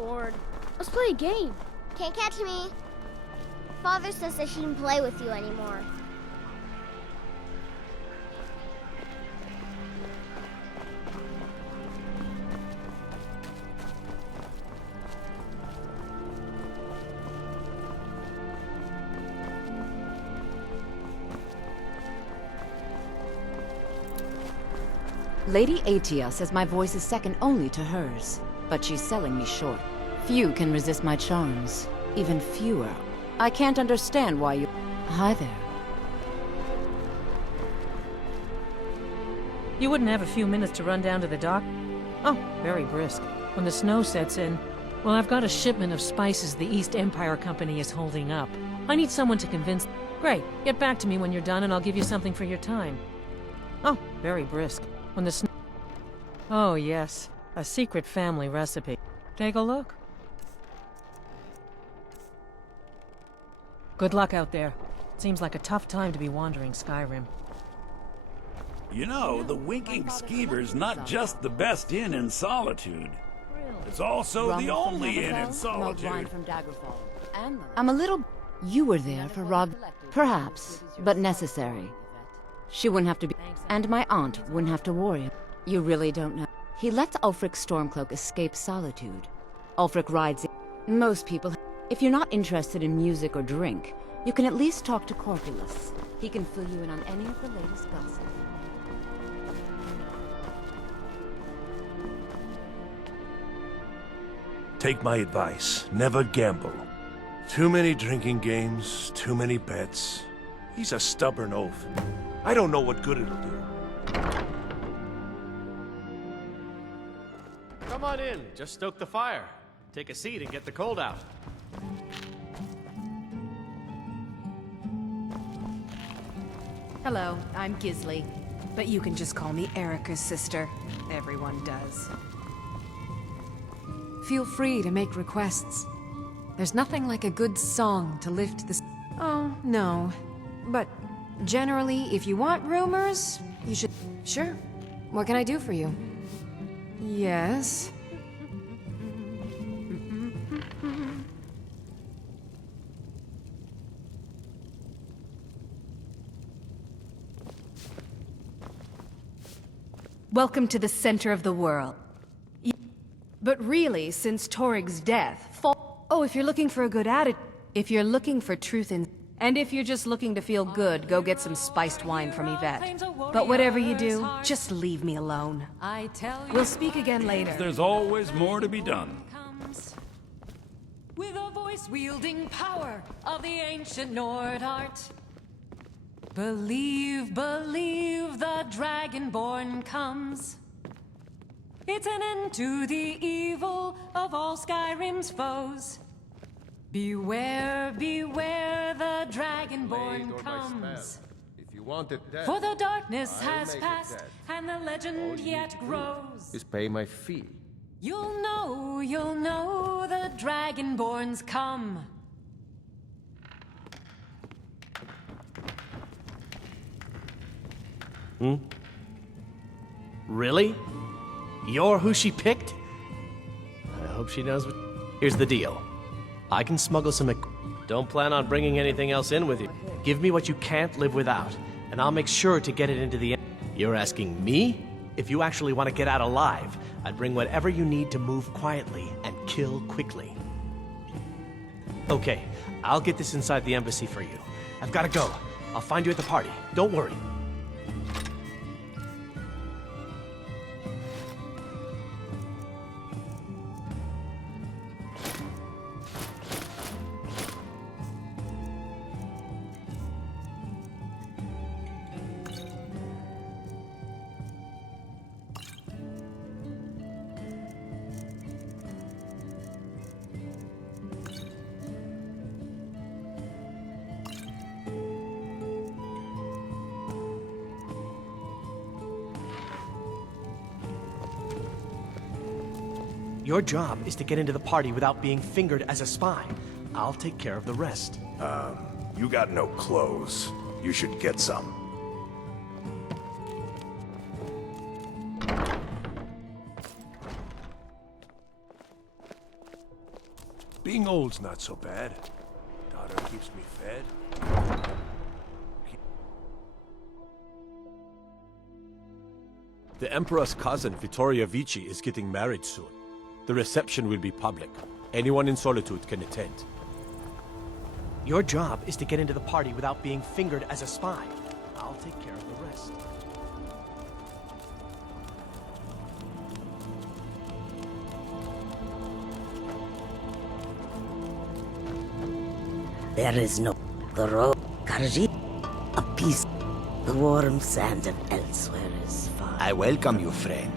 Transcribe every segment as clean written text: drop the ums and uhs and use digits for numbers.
bored. Let's play a game. Can't catch me. Father says I shouldn't play with you anymore. Lady Atia says my voice is second only to hers, but she's selling me short. Few can resist my charms, even fewer. I can't understand why you... Hi there. You wouldn't have a few minutes to run down to the dock? Oh, very brisk. When the snow sets in, well, I've got a shipment of spices the East Empire Company is holding up. I need someone to convince... Great, get back to me when you're done and I'll give you something for your time. Oh, very brisk. When the snow... Oh, yes. A secret family recipe. Take a look. Good luck out there. Seems like a tough time to be wandering Skyrim. You know, the Winking Skeever's not just the best inn in Solitude. It's also the only inn in Solitude. I'm a little... You were there for Rob... Perhaps, but necessary. She wouldn't have to be... And my aunt wouldn't have to worry. You really don't know. He lets Ulfric Stormcloak escape Solitude. Ulfric rides in. Most people... If you're not interested in music or drink, you can at least talk to Corpulus. He can fill you in on any of the latest gossip. Take my advice. Never gamble. Too many drinking games, too many bets. He's a stubborn oaf. I don't know what good it'll do. Come on in. Just stoke the fire. Take a seat and get the cold out. Hello, I'm Gisli. But you can just call me Erica's sister. Everyone does. Feel free to make requests. There's nothing like a good song to lift the... Oh, no. But generally, if you want rumors, you should... Sure. What can I do for you? Yes. Welcome to the center of the world. But really, since Torig's death, Oh, if you're looking for a good attitude, if you're looking for truth in... And if you're just looking to feel good, go get some spiced wine from Yvette. But whatever you do, just leave me alone. We'll speak again later. There's always more to be done. With a voice-wielding power of the ancient Nord art. Believe, believe the Dragonborn comes. It's an end to the evil of all Skyrim's foes. Beware, beware, the Dragonborn comes. If you want it dead, for the darkness I'll has make it passed, dead. and the legend All you yet need to do grows. is pay my fee. You'll know the Dragonborns come. Really? You're who she picked? I hope she knows what... Here's the deal. I can smuggle some... Don't plan on bringing anything else in with you. Give me what you can't live without, and I'll make sure to get it into the... You're asking me? If you actually want to get out alive, I'd bring whatever you need to move quietly and kill quickly. Okay, I'll get this inside the embassy for you. I've got to go. I'll find you at the party. Don't worry. Your job is to get into the party without being fingered as a spy. I'll take care of the rest. You got no clothes. You should get some. Being old's not so bad. Daughter keeps me fed. The Emperor's cousin, Vittoria Vici, is getting married soon. The reception will be public. Anyone in Solitude can attend. Your job is to get into the party without being fingered as a spy. I'll take care of the rest. There is no the road, Karji. A piece, the warm sand and elsewhere is far. I welcome you, friend.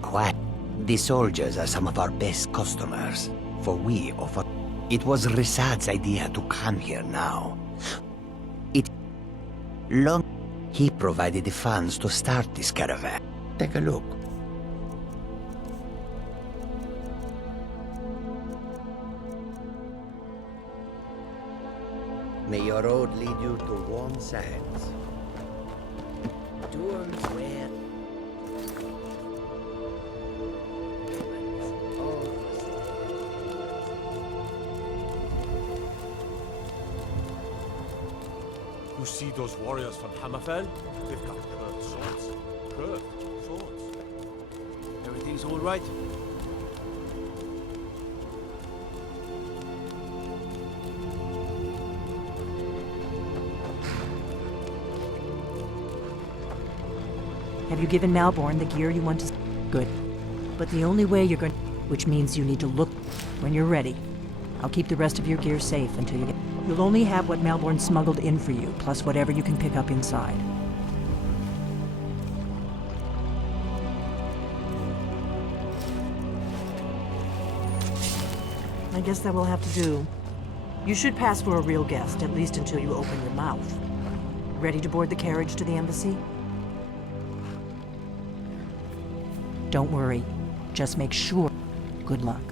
Quiet. The soldiers are some of our best customers, for we offer. It was Risad's idea to come here now. He provided the funds to start this caravan. Take a look. May your road lead you to warm sands. Tours where... You see those warriors from Hammerfell? They've got curved swords. Curved swords. Everything's all right? Have you given Malborn the gear you want to... Good. But the only way you're going... Which means you need to look when you're ready. I'll keep the rest of your gear safe until you get... You'll only have what Malborn smuggled in for you, plus whatever you can pick up inside. I guess that will have to do. You should pass for a real guest, at least until you open your mouth. Ready to board the carriage to the embassy? Don't worry. Just make sure. Good luck.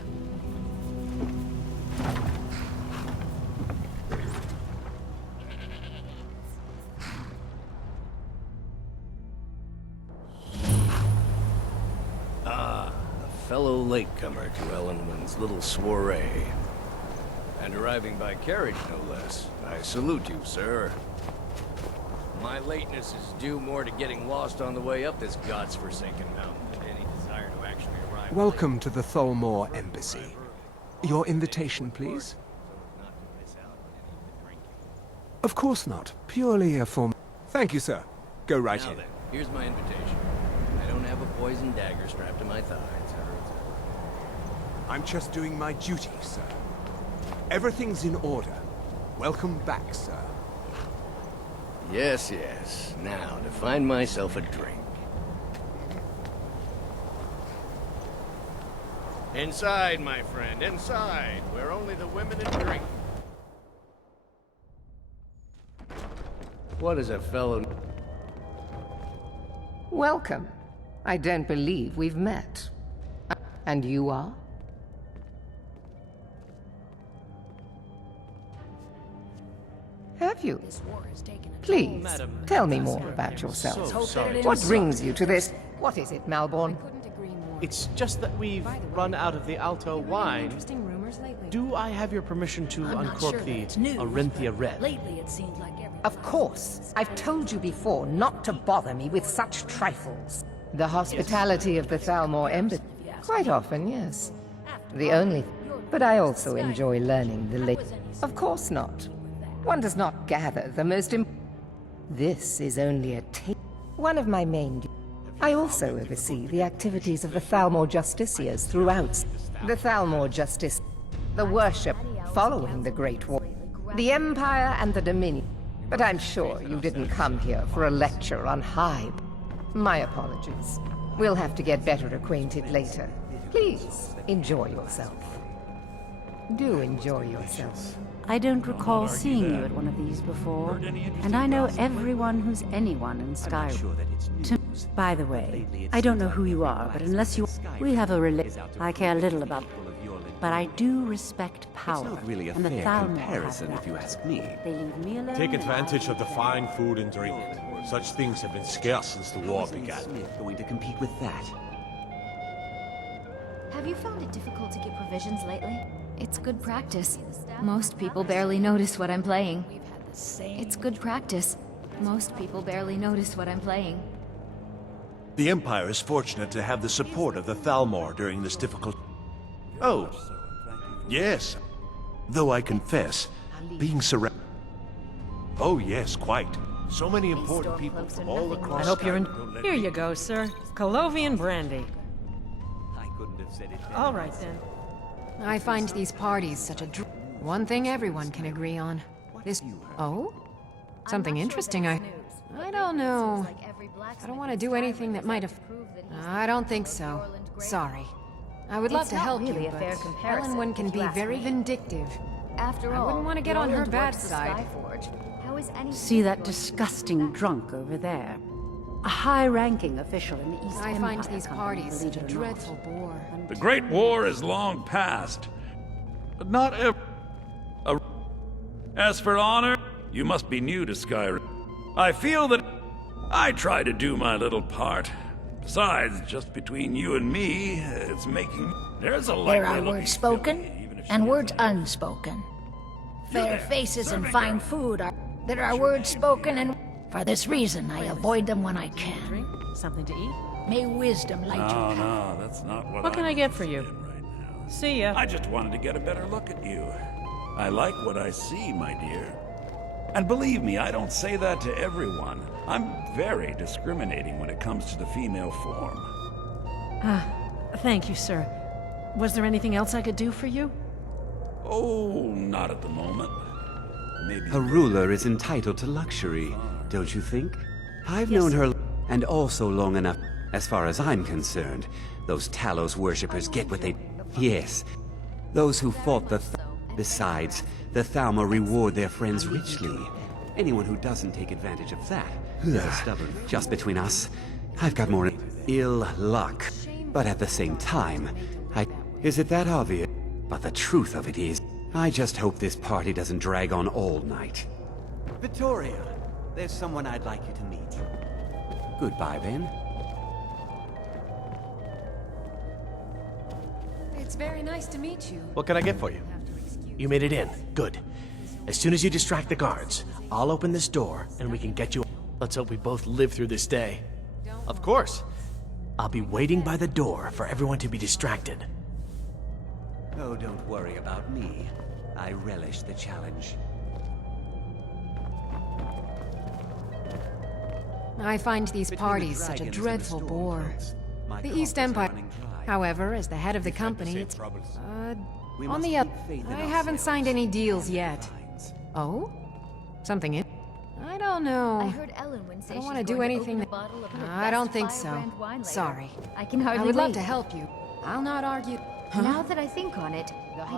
Fellow latecomer to Ellenman's little soiree. And arriving by carriage, no less. I salute you, sir. My lateness is due more to getting lost on the way up this god's-forsaken mountain than any desire to actually arrive. Welcome to the Tholmor Embassy. Your invitation, please? Of course not. Purely a form... Thank you, sir. Go right in. Then, here's my invitation. I don't have a poisoned dagger strapped to my thigh, etc. I'm just doing my duty, sir. Everything's in order. Welcome back, sir. Yes, yes. Now, to find myself a drink. Inside, my friend, inside, where only the women drink. What is a fellow... Welcome. I don't believe we've met. And you are? Have you? Please, tell me more about yourself. So sorry. What brings you to this? What is it, Malborn? It's just that we've run out of the Alto wine. Do I have your permission to uncork the Arinthia Red? Lately it seemed like every... Of course. I've told you before not to bother me with such trifles. The hospitality of the Thalmor Embassy. Quite often, yes. The only... But I also enjoy learning the late... Of course not. One does not gather the most This is only a taste. One of my main... I also oversee the activities of the Thalmor Justiciars throughout the Thalmor Justice, the worship following the Great War, the Empire and the Dominion. But I'm sure you didn't come here for a lecture on Hybe. My apologies. We'll have to get better acquainted later. Please, enjoy yourself. Do enjoy yourself. I don't recall seeing you at one of these before, and I know everyone who's anyone in Skyrim. By the way, I don't know who you are, but unless you... We have a I care little about... But I do respect power. It's not really a and the fair Thalmor comparison, have if you ask me. They leave me alone. Take advantage of the fine food and drink. Such things have been scarce since the war began. Going to compete with that. Have you found it difficult to get provisions lately? It's good practice. Most people barely notice what I'm playing. It's good practice. Most people barely notice what I'm playing. The Empire is fortunate to have the support of the Thalmor during this difficult... Oh, yes. Though I confess, being surrounded... Oh yes, quite. So many important people from all across... I hope you're in... Skyrim. Here you go, sir. Colovian brandy. I couldn't have said it better. All right, then. I find these parties such a one thing everyone can agree on. This... Oh? Something interesting, I don't know. I don't want to do anything that might have... I don't think so. Sorry. I would love to help you, but Ellenwen can be very vindictive. After all, I wouldn't want to get on her bad side. See that disgusting drunk over there? A high-ranking official in the East I Empire find these Company, parties believe such a it or not. dreadful bore. The Great War is long past, but not ever. As for honor, you must be new to Skyrim. I feel that I try to do my little part. Besides, just between you and me, it's making... There's a There are likely words spoken and words unspoken. Fair faces and fine food are... There are words spoken and... For this reason, I avoid them when I can. Something to eat? May wisdom light your path. No, that's not what What can I get for you? See ya. I just wanted to get a better look at you. I like what I see, my dear. And believe me, I don't say that to everyone. I'm very discriminating when it comes to the female form. Thank you, sir. Was there anything else I could do for you? Oh, not at the moment. Maybe... A ruler is entitled to luxury, don't you think? I've known her, and also long enough. As far as I'm concerned, those Talos worshippers get what they... Yes, those who fought the... Besides, the Thalmor reward their friends richly. Anyone who doesn't take advantage of that is a stubborn... Just between us, I've got more ill luck. But at the same time, Is it that obvious? But the truth of it is, I just hope this party doesn't drag on all night. Victoria, there's someone I'd like you to meet. Goodbye, then. It's very nice to meet you. What can I get for you? You made it in. Good. As soon as you distract the guards, I'll open this door and we can get you... Let's hope we both live through this day. Of course. I'll be waiting by the door for everyone to be distracted. Oh, don't worry about me. I relish the challenge. I find these parties such a dreadful bore. The East Empire... However, as the head of the company, it's... on the other... I haven't signed any deals yet. Oh? Something in... I don't know. I heard Ellenwen say I don't she's want to do going anything open a bottle of her I don't best think fire so. brand wine later. Sorry. I can hardly I would love wait. to help you. I'll not argue. Now that I think on it,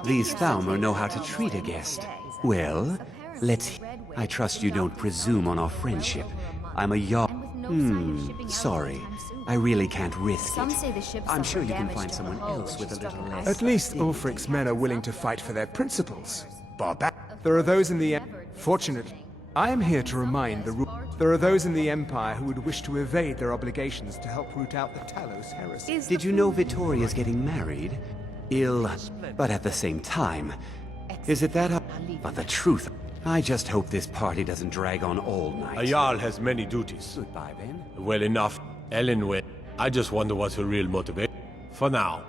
These Thalmor know how to treat a guest. Well, let's... I trust you don't presume on our friendship. I'm a sorry. I really can't risk some it. say the ship I'm sure suffered you can damage find to someone her hull else when with a she struck little an less... At least Ulfric's men are willing to fight for their principles. There are those in the... Fortunately, I am here to remind the... There are those in the Empire who would wish to evade their obligations to help root out the Talos heresy. Did you know Victoria's getting married? But at the same time, is it that... But the truth... I just hope this party doesn't drag on all night. A Jarl has many duties. Goodbye, then. Well enough, Ellenwen. I just wonder what's her real motivation. For now,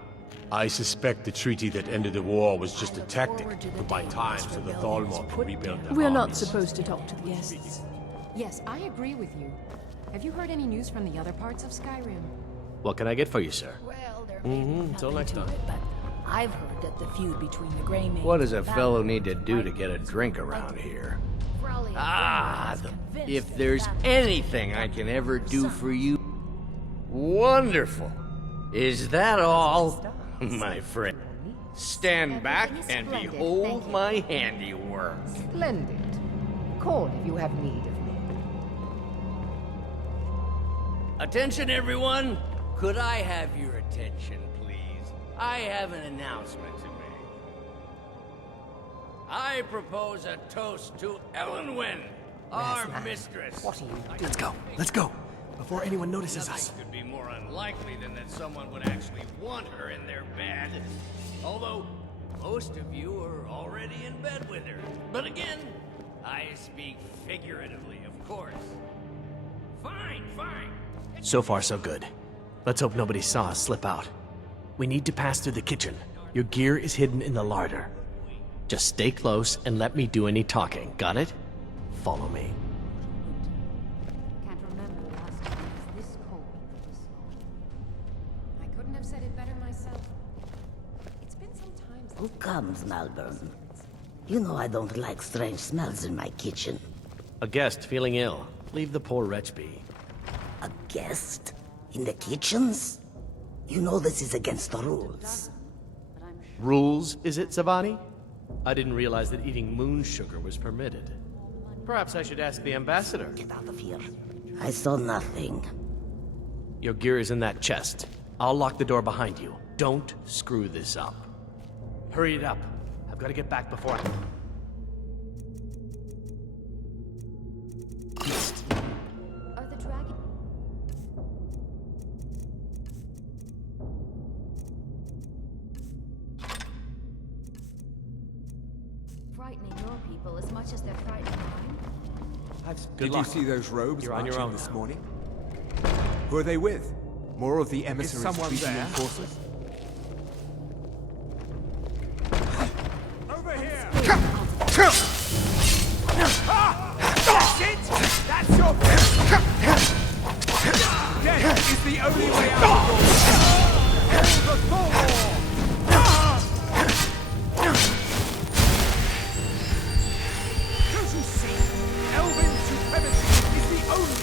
I suspect the treaty that ended the war was just a tactic to buy time so the Thalmor can rebuild their We're not armies. supposed to talk to the guests. Yes, I agree with you. Have you heard any news from the other parts of Skyrim? What can I get for you, sir? Until next time. I've heard that the feud between the Grey Maids What does a and the fellow Thalmor need to do to get a drink around here? If there's anything I can ever do for you... Wonderful! Is that all? My friend, stand back and behold my handiwork. Splendid. Call if you have need of me. Attention, everyone! Could I have your attention, please? I have an announcement to make. I propose a toast to Ellenwen, our mistress. What are you doing? Let's go. Let's go. Before anyone notices us. Nothing could be more unlikely than that someone would actually want her in their bed. Although, Most of you are already in bed with her. But again, I speak figuratively, of course. Fine, fine. So far, so good. Let's hope nobody saw us slip out. We need to pass through the kitchen. Your gear is hidden in the larder. Just stay close and let me do any talking. Got it? Follow me. Can't remember the last time it was this cold for this long. I couldn't have said it better myself. It's been some time since... Who comes, Malvern? You know I don't like strange smells in my kitchen. A guest feeling ill. Leave the poor wretch be. A guest? In the kitchens? You know this is against the rules. Rules, is it, Savani? I didn't realize that eating moon sugar was permitted. Perhaps I should ask the ambassador. Get out of here. I saw nothing. Your gear is in that chest. I'll lock the door behind you. Don't screw this up. Hurry it up. I've got to get back before I... Beast. Are the dragon... frightening your people as much as they're frightening mine? Did you see those robes You're on your marching own this now. morning? Who are they with? More of the emissaries someone treating there? enforcers? Over here! That's it! That's your... Death is the only way out of the Thalmor! Don't you see? Elven supremacy is the only...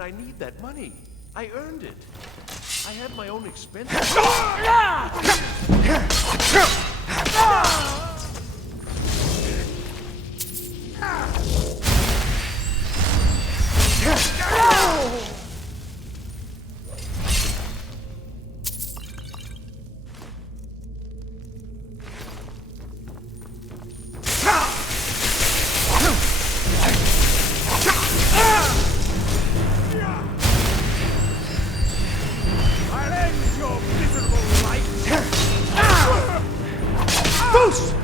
but I need that money. I earned it. I have my own expenses. I'll end your miserable life! Boost!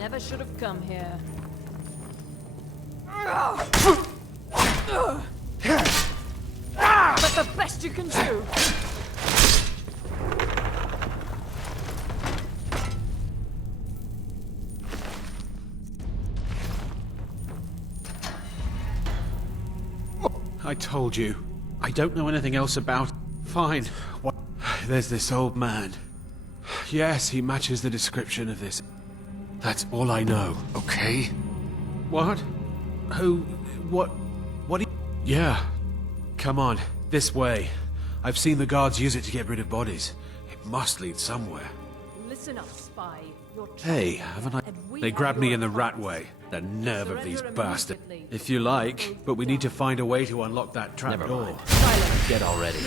Never should have come here. But the best you can do. I told you. I don't know anything else about... Fine. What? There's this old man. Yes, he matches the description of this. That's all I know, okay? What? Who? What? What? Yeah. Come on, this way. I've seen the guards use it to get rid of bodies. It must lead somewhere. Listen up, spy. Hey, haven't I? They grabbed me in the rat way. The nerve of these bastards. If you like, but we need to find a way to unlock that trap Never door. mind. Get already.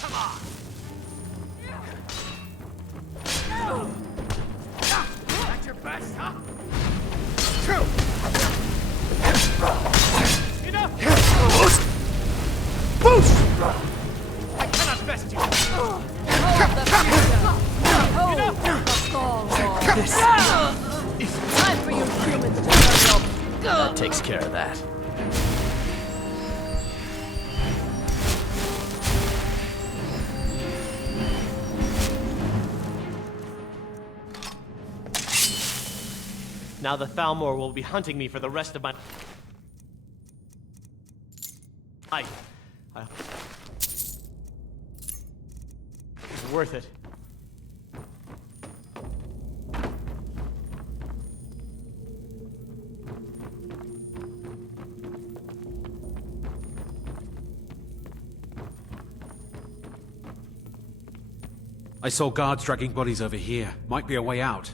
Come on! That's your best, huh? Enough! Boost! Boost! I cannot best you! Time for you humans to learn your That takes care of that. Now the Thalmor will be hunting me for the rest of my... I was worth it. I saw guards dragging bodies over here. Might be a way out.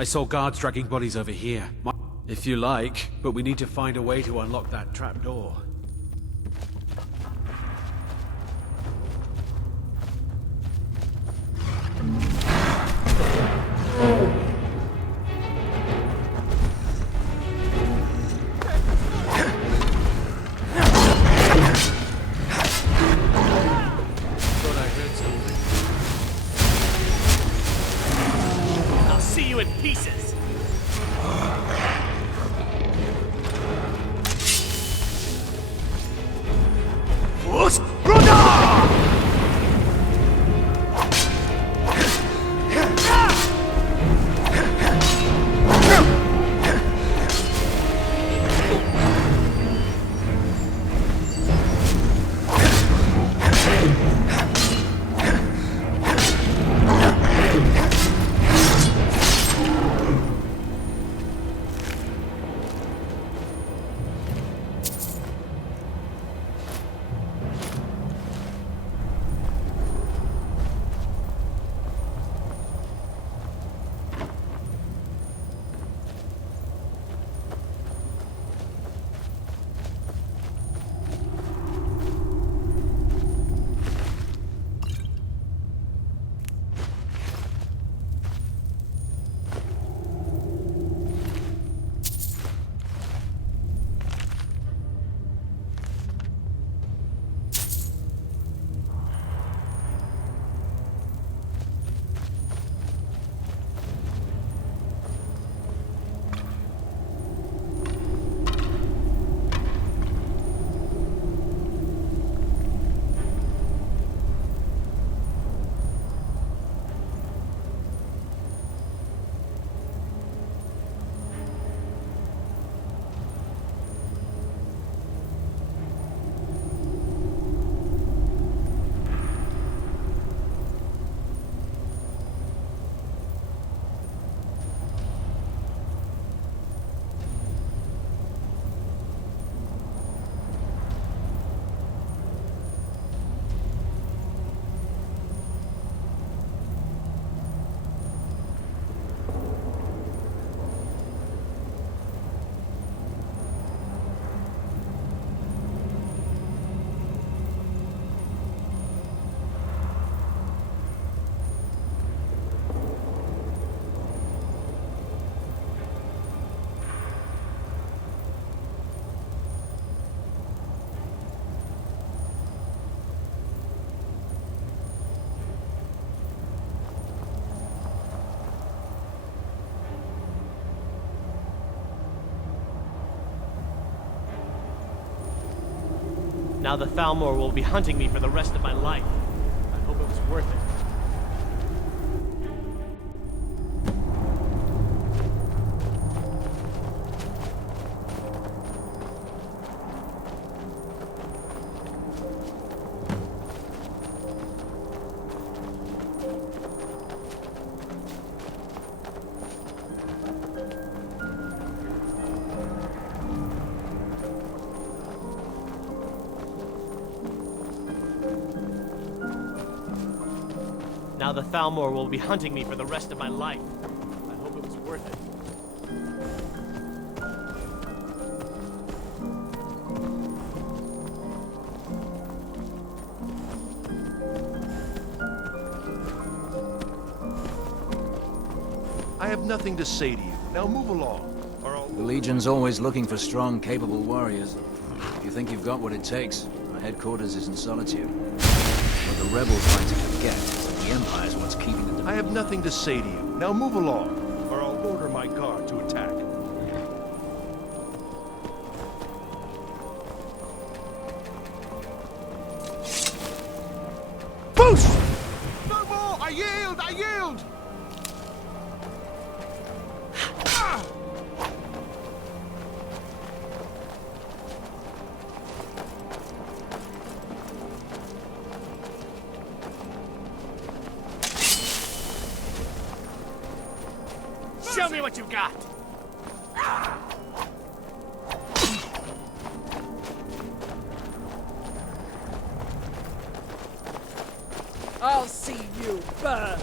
I saw guards dragging bodies over here. If you like, but we need to find a way to unlock that trapdoor. Now the Thalmor will be hunting me for the rest of my life. I hope it was worth it. Now the Thalmor will be hunting me for the rest of my life. I hope it was worth it. I have nothing to say to you. Now move along, or I'll... The Legion's always looking for strong, capable warriors. If you think you've got what it takes, our headquarters is in Solitude. What the rebels like to forget is that the Empire's what's keeping them... I have nothing to say to you. Now move along, or I'll order my guard to attack. Boost! No more! I yield! I yield! Show me what you've got! I'll see you burn!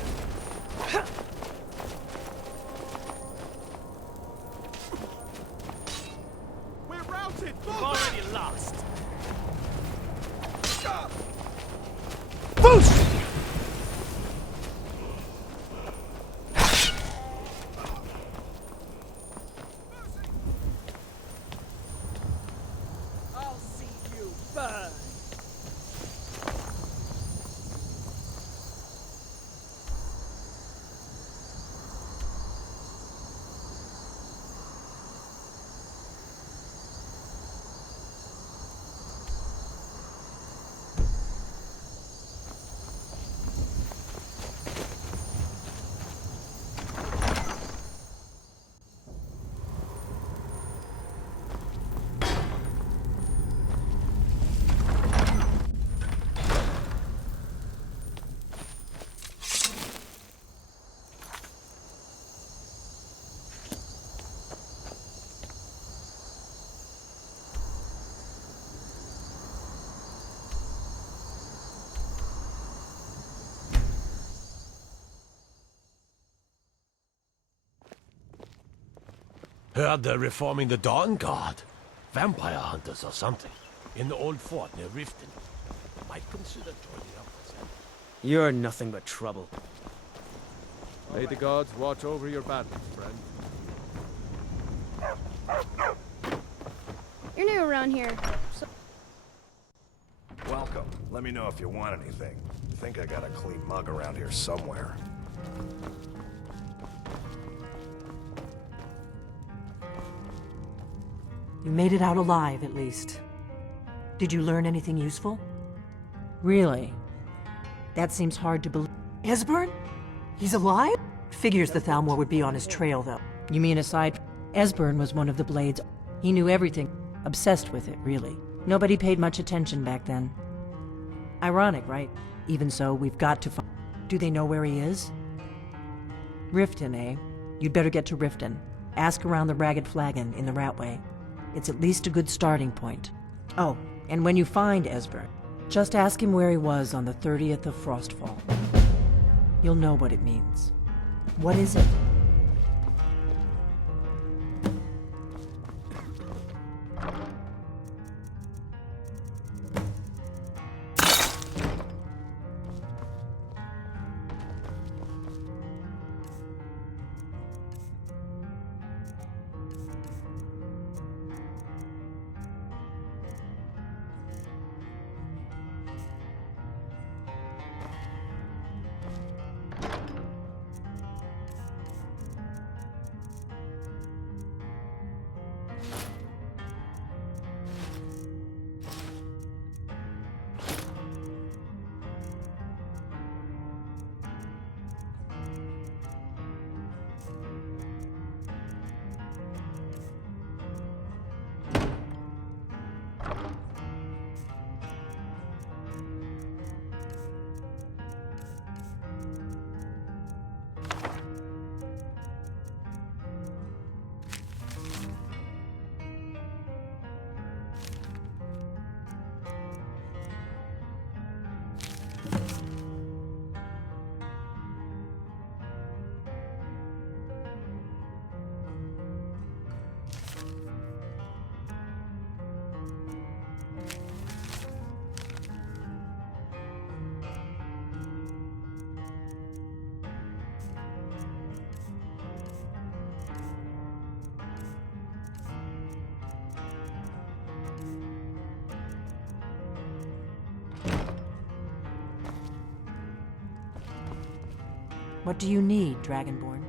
We're routed! We've already lost! Boost! I'll see you burn! Heard they're reforming the Dawn Guard. Vampire hunters or something. In the old fort near Riften. Might consider joining up with them. You're nothing but trouble. May the gods watch over your battles, friend. You're new around here. So Welcome. Let me know if you want anything. Think I got a clean mug around here somewhere. You made it out alive, at least. Did you learn anything useful? Really? That seems hard to believe. Esbern? He's alive? Figures the Thalmor would be on his trail, though. You mean aside? Esbern was one of the Blades. He knew everything. Obsessed with it, really. Nobody paid much attention back then. Ironic, right? Even so, we've got to find... Do they know where he is? Riften, eh? You'd better get to Riften. Ask around the Ragged Flagon in the Ratway. It's at least a good starting point. Oh, and when you find Esbern, just ask him where he was on the 30th of Frostfall. You'll know what it means. What is it? What do you need, Dragonborn?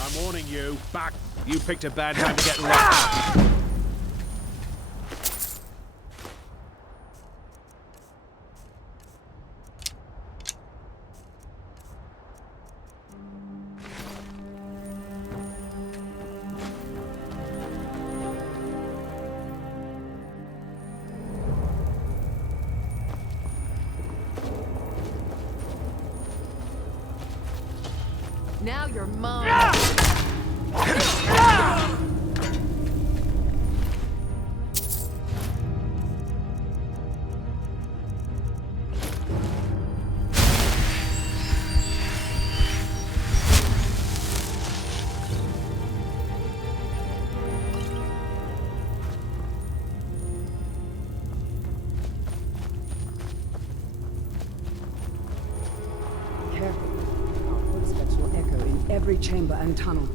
I'm warning you. Back. You picked a bad time to get lost. Now you're mine. Careful. Our footsteps will echo in every chamber and tunnel.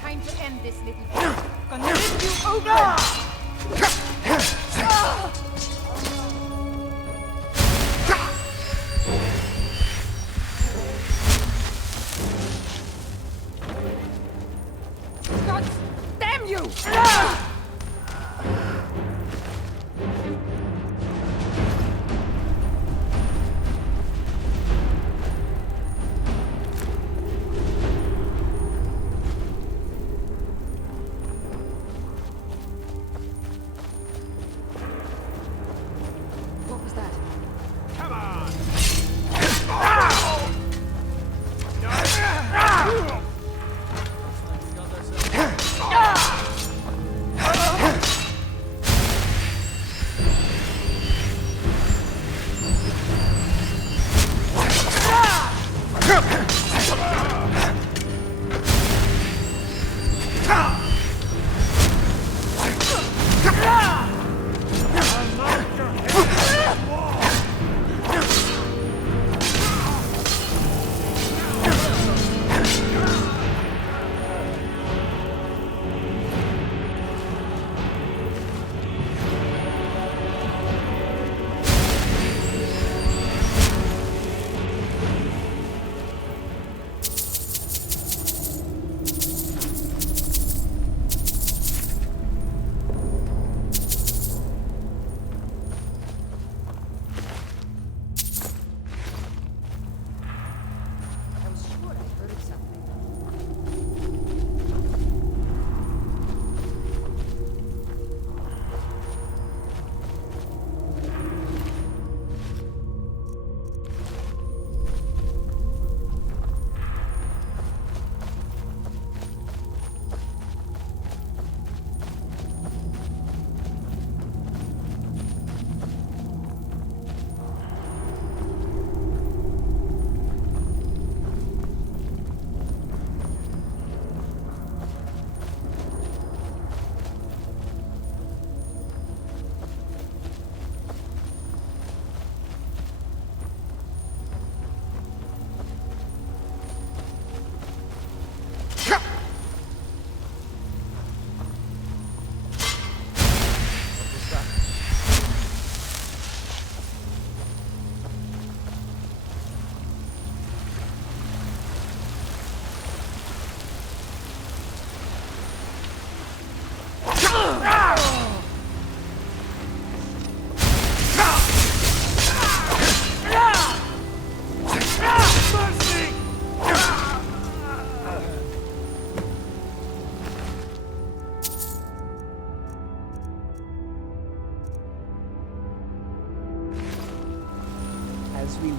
Time to end this, little. Gonna lift you over! God damn you!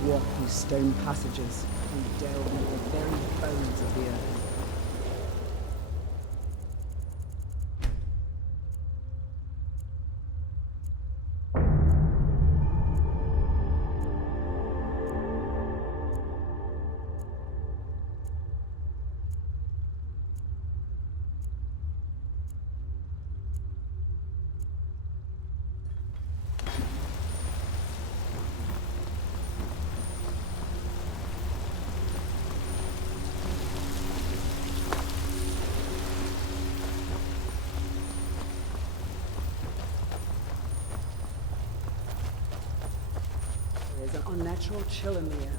walk these stone passages and delve into the very bones of the earth. There's an unnatural chill in the air.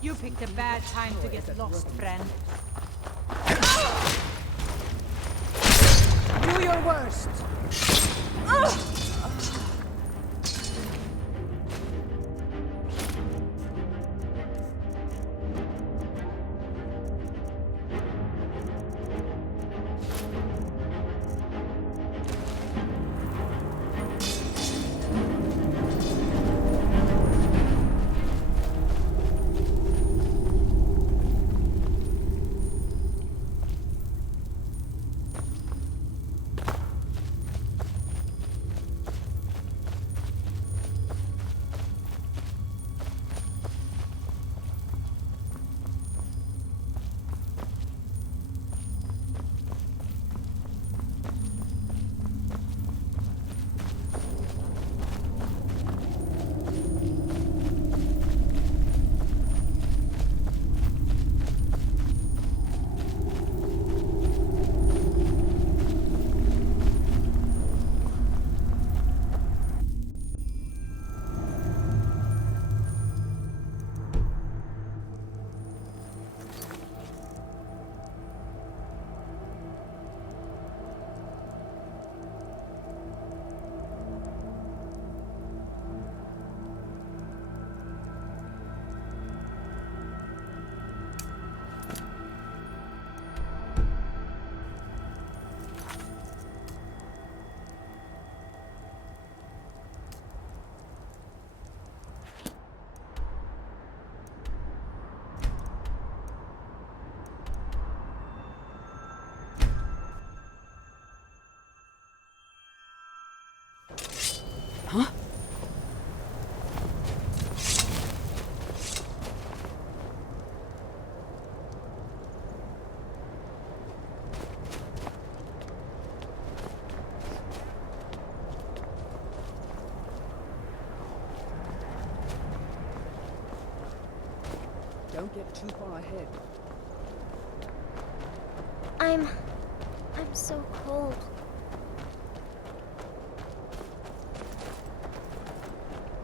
You picked a bad time to get lost, friend. Do your worst! Huh? Don't get too far ahead. I'm so cold.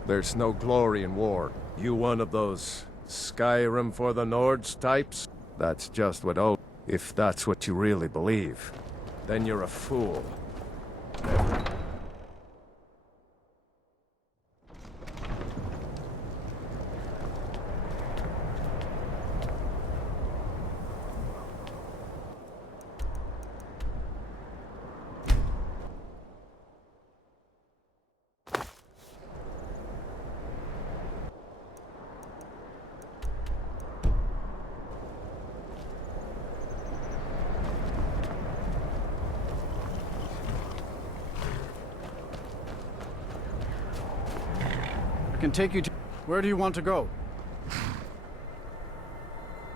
There's no glory in war. You one of those Skyrim for the Nords types? That's just what if that's what you really believe. Then you're a fool. I can take you to... Where do you want to go?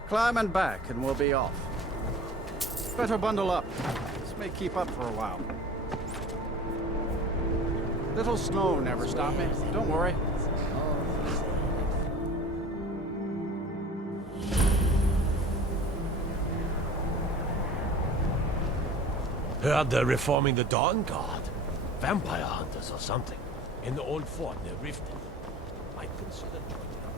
Climb and back, and we'll be off. Better bundle up. This may keep up for a while. Little snow never stopped me. Don't worry. Heard they're reforming the Dawn Guard. Vampire hunters or something. In the old fort near Riften. Might consider joining up.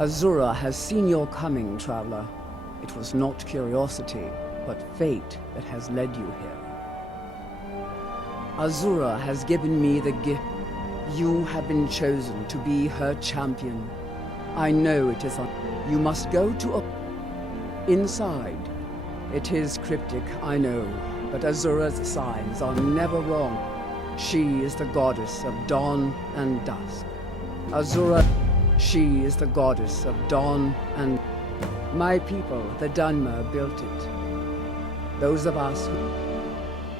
Azura has seen your coming, traveler. It was not curiosity, but fate that has led you here. Azura has given me the gift. You have been chosen to be her champion. I know it is on. You must go to a... inside. It is cryptic, I know, but Azura's signs are never wrong. She is the goddess of dawn and dusk. Azura, she is the goddess of dawn and... My people, the Dunmer, built it. Those of us who...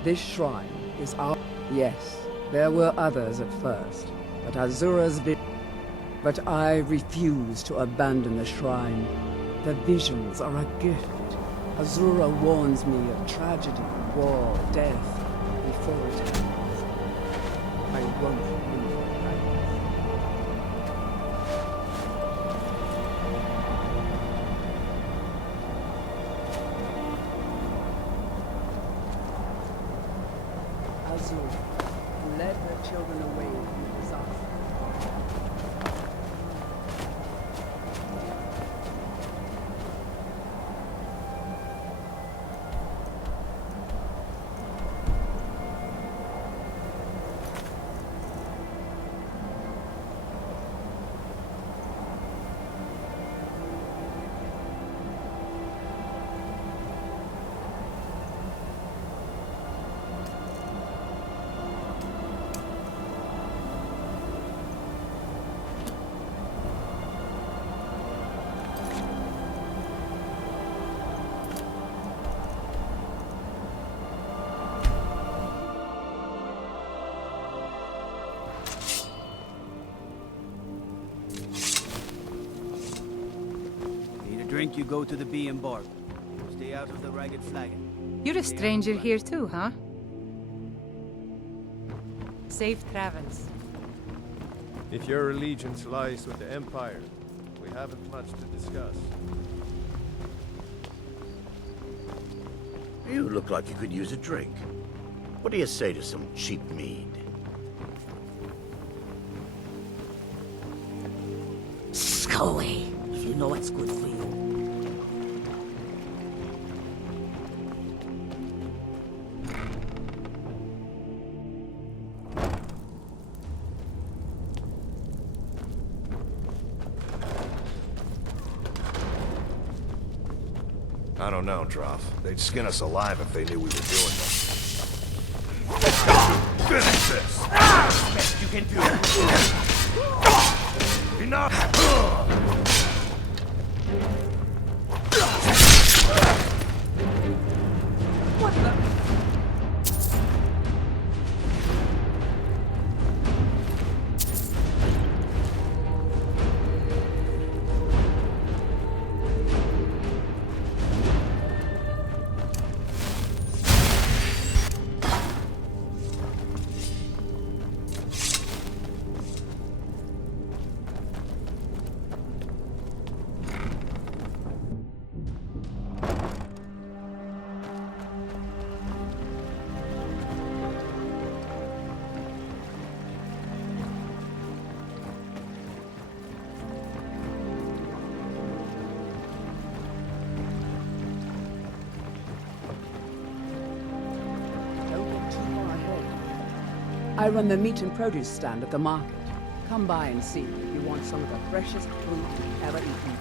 This shrine is our... Yes, there were others at first, but Azura's vision... But I refuse to abandon the shrine. The visions are a gift. Azura warns me of tragedy, war, death, before it happens. I won't remember. Azura led her children away from disaster. drink, you go to the Bee and Barb. Stay out of the Ragged Flagon. You're a stranger here too, huh? Safe travels. If your allegiance lies with the Empire, we haven't much to discuss. You look like you could use a drink. What do you say to some cheap mead? Go away, if you know what's good for you. I don't know, Droff. They'd skin us alive if they knew we were doing this. Finish this! Best you can do. Enough! What the? I run the meat and produce stand at the market. Come by and see if you want some of the freshest food you've ever eaten.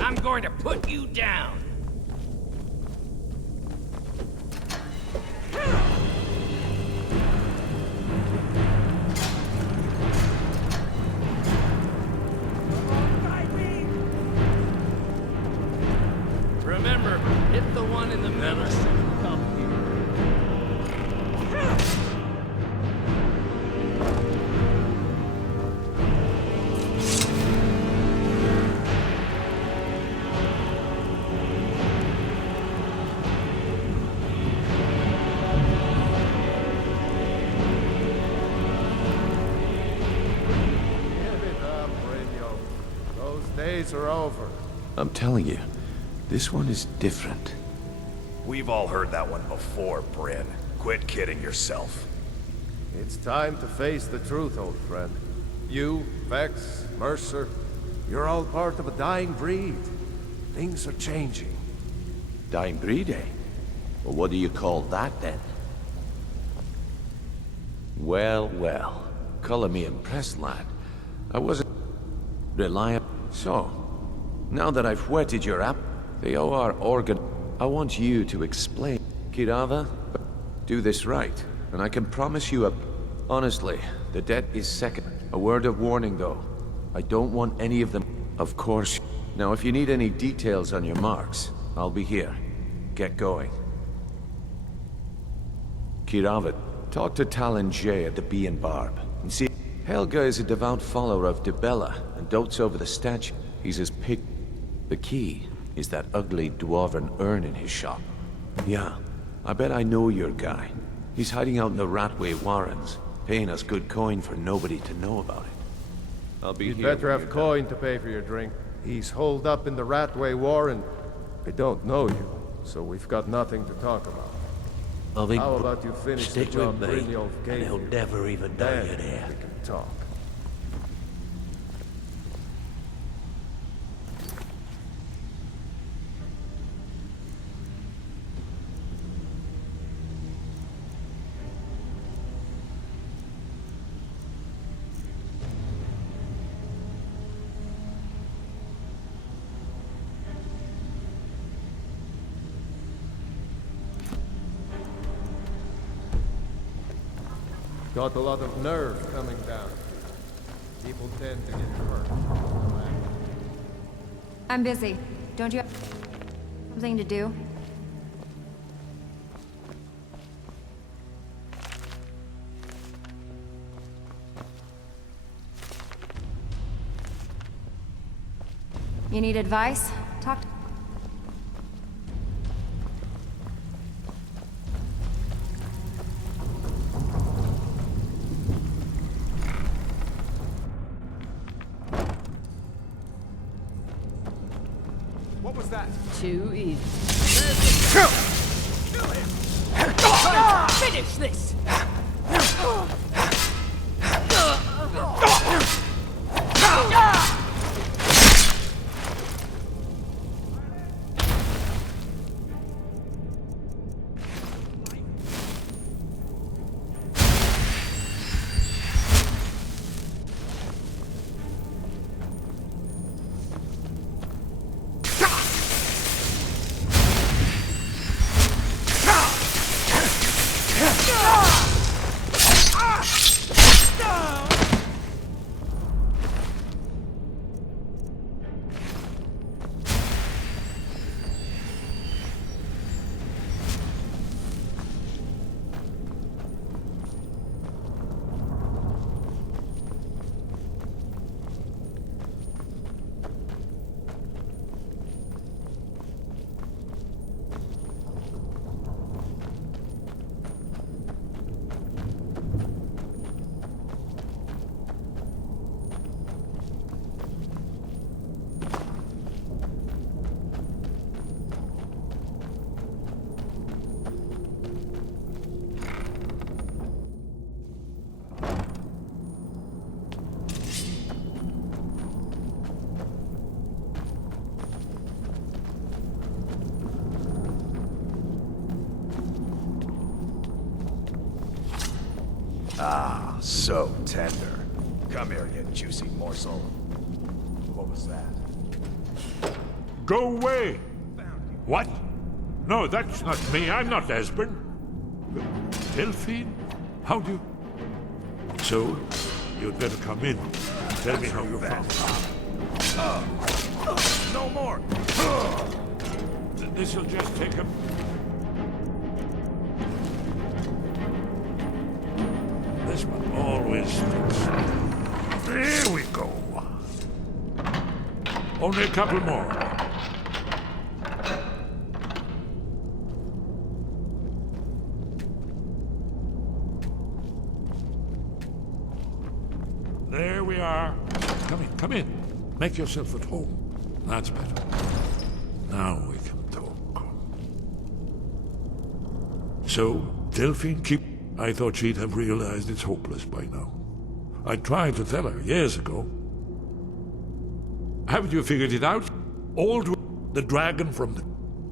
I'm going to put you down. Remember, hit the one in the middle. Come here. Days are over. I'm telling you, this one is different. We've all heard that one before, Bryn. Quit kidding yourself. It's time to face the truth, old friend. You, Vex, Mercer, you're all part of a dying breed. Things are changing. Dying breed, eh? Well, what do you call that, then? Well, well. Color me impressed, lad. I wasn't reliable. So, now that I've whetted your app, the OR organ, I want you to explain. Kirava, do this right, and I can promise you honestly, the debt is second. A word of warning, though. I don't want any of them. Of course. Now, if you need any details on your marks, I'll be here. Get going. Kirava, talk to Talon J at the Bee and Barb, and see. Helga is a devout follower of Dibella and dotes over the statue. He's his pig. The key is that ugly dwarven urn in his shop. Yeah, I bet I know your guy. He's hiding out in the Ratway Warrens. Paying us good coin for nobody to know about it. I'll be You'd better have coin to pay for your drink. He's holed up in the Ratway War and I don't know you, so we've got nothing to talk about. How about you finish the job Brynjolf gave he'll you? never even know Then you're there. we can talk. Got a lot of nerve coming down. People tend to get hurt. I'm busy. Don't you have something to do? You need advice? Talk to... What was that? Too easy. Finish this! Ah, so tender. Come here, you juicy morsel. What was that? Go away! What? No, that's not me. I'm not Esbern. Delphine? How do you... So, you'd better come in. Tell me how you found it. No more! This'll just take a... This one always sticks. There we go. Only a couple more. There we are. Come in, come in. Make yourself at home. That's better. Now we can talk. So, Delphine keep... I thought she'd have realized it's hopeless by now. I tried to tell her years ago. Haven't you figured it out? Old the dragon from the...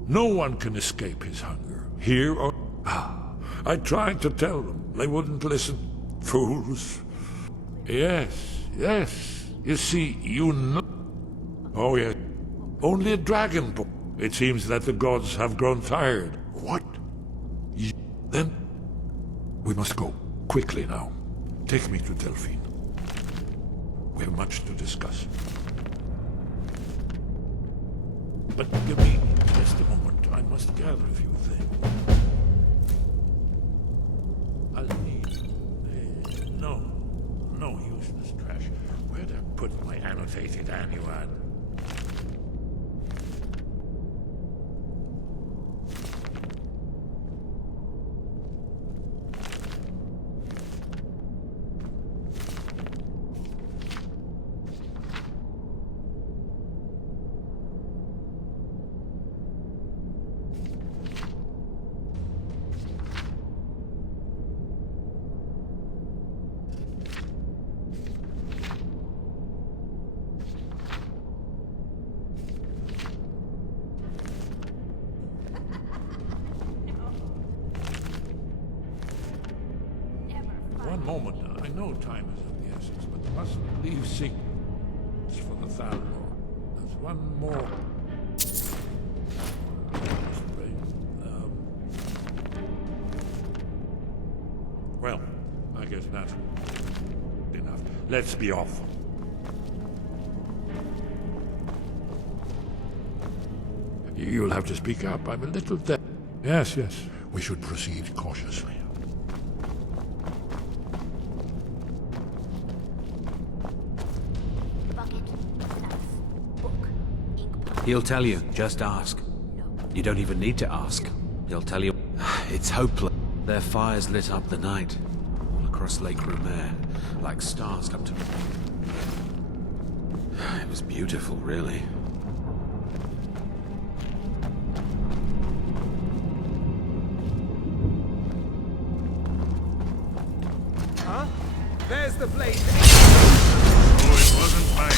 No one can escape his hunger. Here or... I tried to tell them. They wouldn't listen. Fools. Yes, yes. You see, you know... Oh, yes. Only a dragon book. It seems that the gods have grown tired. What? Then... We must go. Quickly now. Take me to Delphine. We have much to discuss. But give me just a moment. I must gather a few things. I'll need... No useless trash. Where'd I put my annotated annuad? moment. I know time is of the essence, but must leave secrets for the Thalmor. There's one more. Well, I guess that's enough. Let's be off. You'll have to speak up. I'm a little deaf. Yes, yes. We should proceed cautiously. He'll tell you. Just ask. You don't even need to ask. He'll tell you. It's hopeless. Their fires lit up the night. All across Lake Rumer. Like stars come to... It was beautiful, really. Huh? There's the blade. Oh, it wasn't my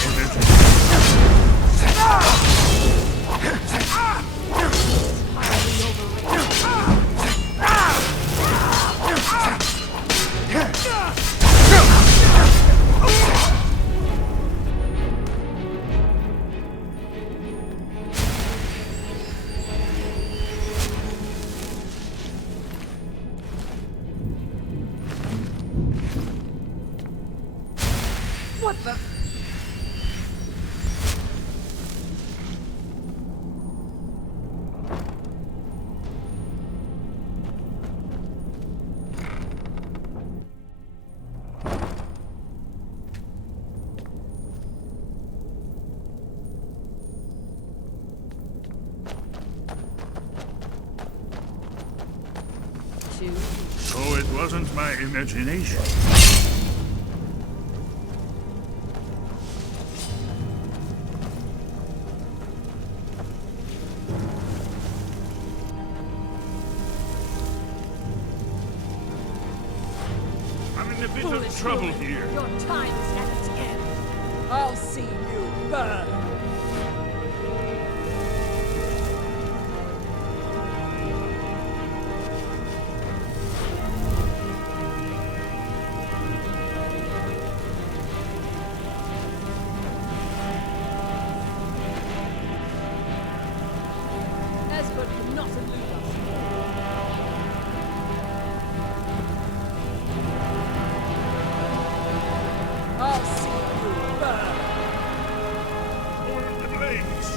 What the? So it wasn't my imagination. I'm in a bit of trouble here. Your time is at its end. I'll see you burn. Esbert cannot elude us. I'll see you burn. Hold the blades.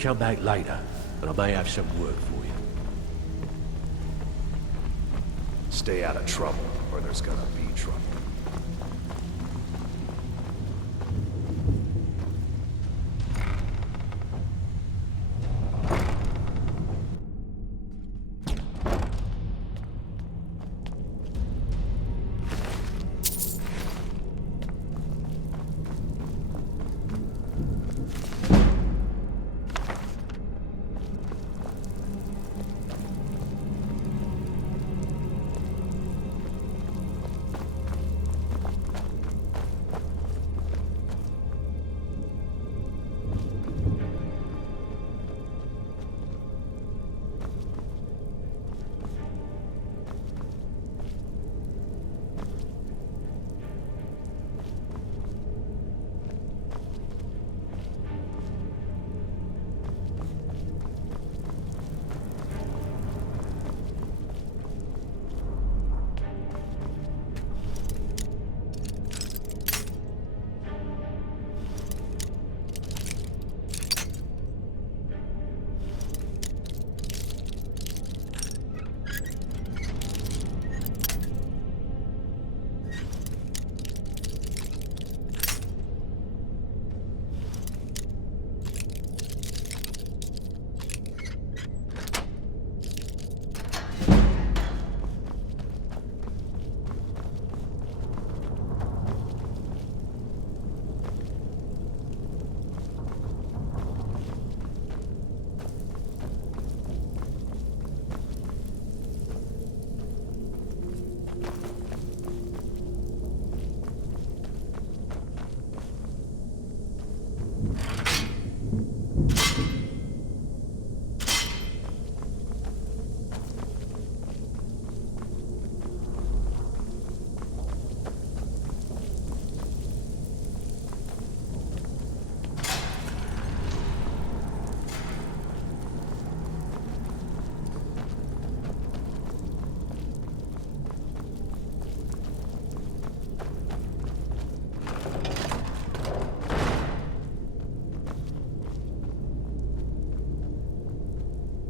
come back later, and I may have some work for you. Stay out of trouble, or there's gonna be trouble.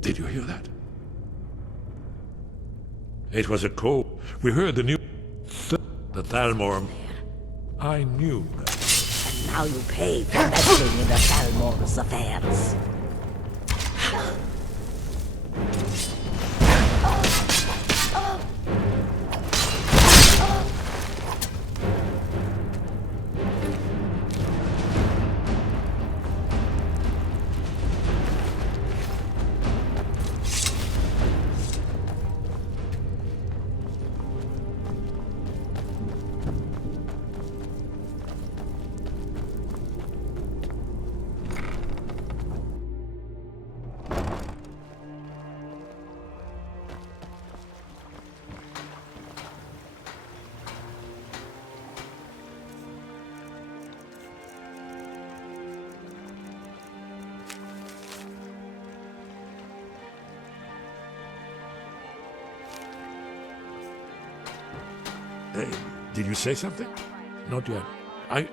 Did you hear that? It was a call. We heard the new... the Thalmor. I knew that. And now you pay for meddling in the Thalmor's affairs. Hey, did you say something? Not yet. I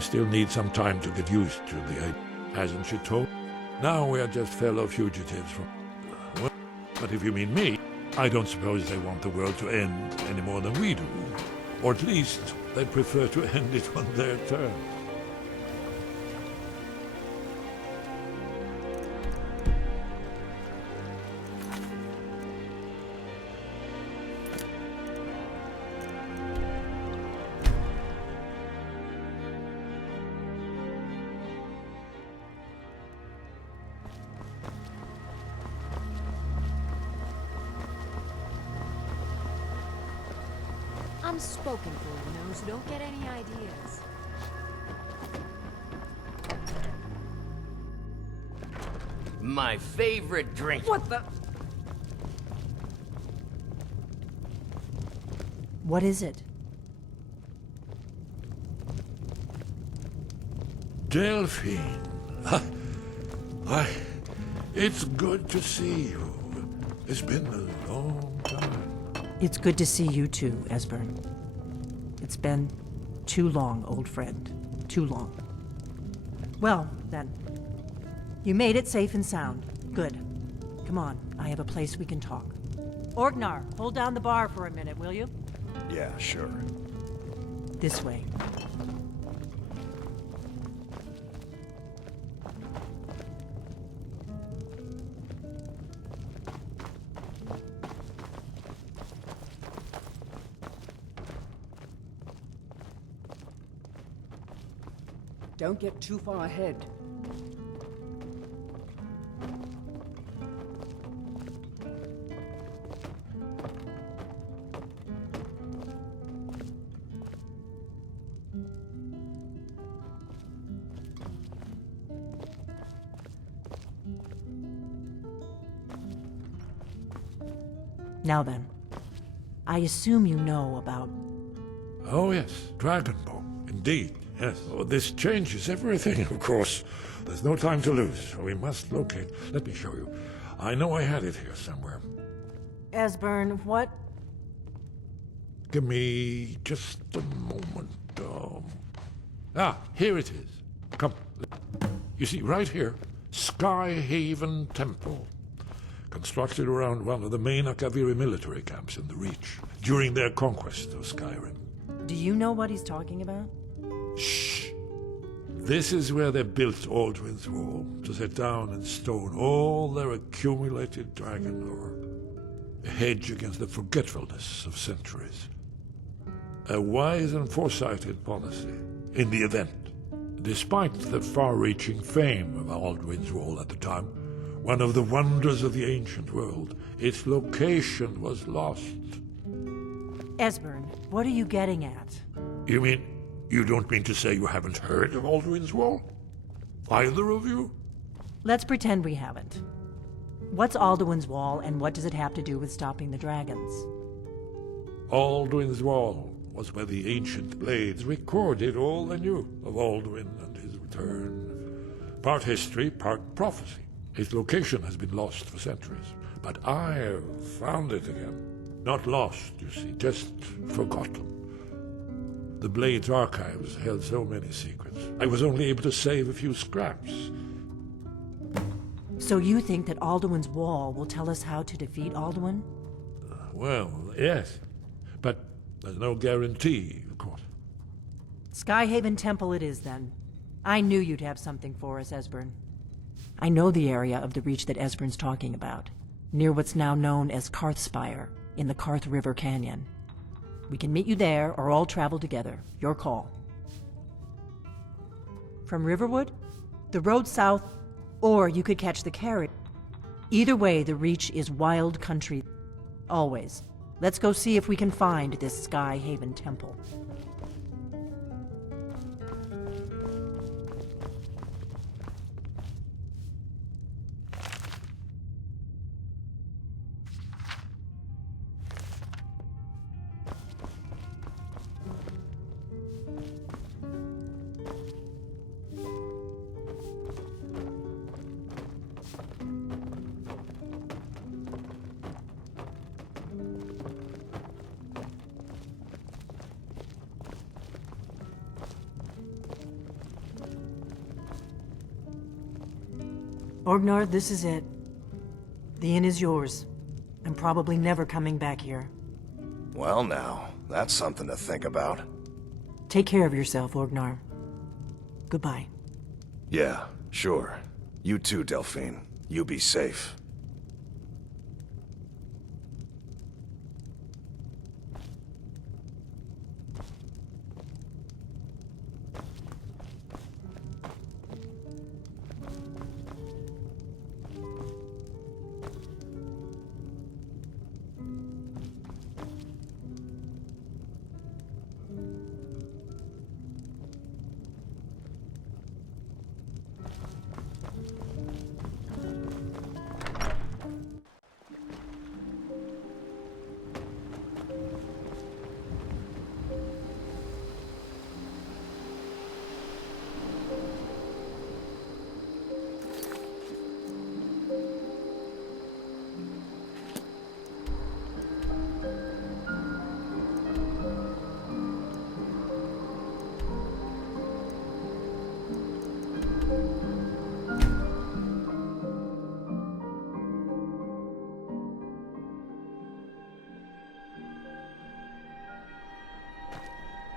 still need some time to get used to the idea. Hasn't she told? Now we are just fellow fugitives from... Well, but if you mean me, I don't suppose they want the world to end any more than we do. Or at least, they prefer to end it on their terms. I'm spoken for, you know, so don't get any ideas. My favorite drink. What the? What is it? Delphine. Why, it's good to see you. It's been a long time. It's good to see you too, Esbern. It's been too long, old friend. Too long. Well, then, You made it safe and sound. Good. Come on, I have a place we can talk. Orgnar, hold down the bar for a minute, will you? Yeah, sure. This way. Don't get too far ahead. Now then, I assume you know about... Oh yes, Dragonbone, indeed. Yes, oh, this changes everything, of course. There's no time to lose, so we must locate. Let me show you. I know I had it here somewhere. Esbern, what? Give me just a moment. Here it is. Come. You see, right here, Skyhaven Temple. Constructed around one of the main Akaviri military camps in the Reach, during their conquest of Skyrim. Do you know what he's talking about? Shh! This is where they built Alduin's Wall, to set down in stone all their accumulated dragon lore. A hedge against the forgetfulness of centuries. A wise and foresighted policy, in the event. Despite the far-reaching fame of Alduin's Wall at the time, one of the wonders of the ancient world, its location was lost. Esbern, what are you getting at? You mean, you don't mean to say you haven't heard of Alduin's Wall? Either of you? Let's pretend we haven't. What's Alduin's Wall, and what does it have to do with stopping the dragons? Alduin's Wall was where the ancient blades recorded all they knew of Alduin and his return. Part history, part prophecy. Its location has been lost for centuries, but I found it again. Not lost, you see, just forgotten. The Blade's archives held so many secrets. I was only able to save a few scraps. So you think that Alduin's Wall will tell us how to defeat Alduin? Well, yes, but there's no guarantee, of course. Skyhaven Temple it is, then. I knew you'd have something for us, Esbern. I know the area of the Reach that Esbern's talking about, near what's now known as Karthspire, in the Karth River Canyon. We can meet you there, or all travel together. Your call. From Riverwood? The road south, or you could catch the carriage. Either way, the Reach is wild country. Always. Let's go see if we can find this Skyhaven Temple. Orgnar, this is it. The inn is yours. I'm probably never coming back here. Well now, that's something to think about. Take care of yourself, Orgnar. Goodbye. Yeah, sure. You too, Delphine. You be safe.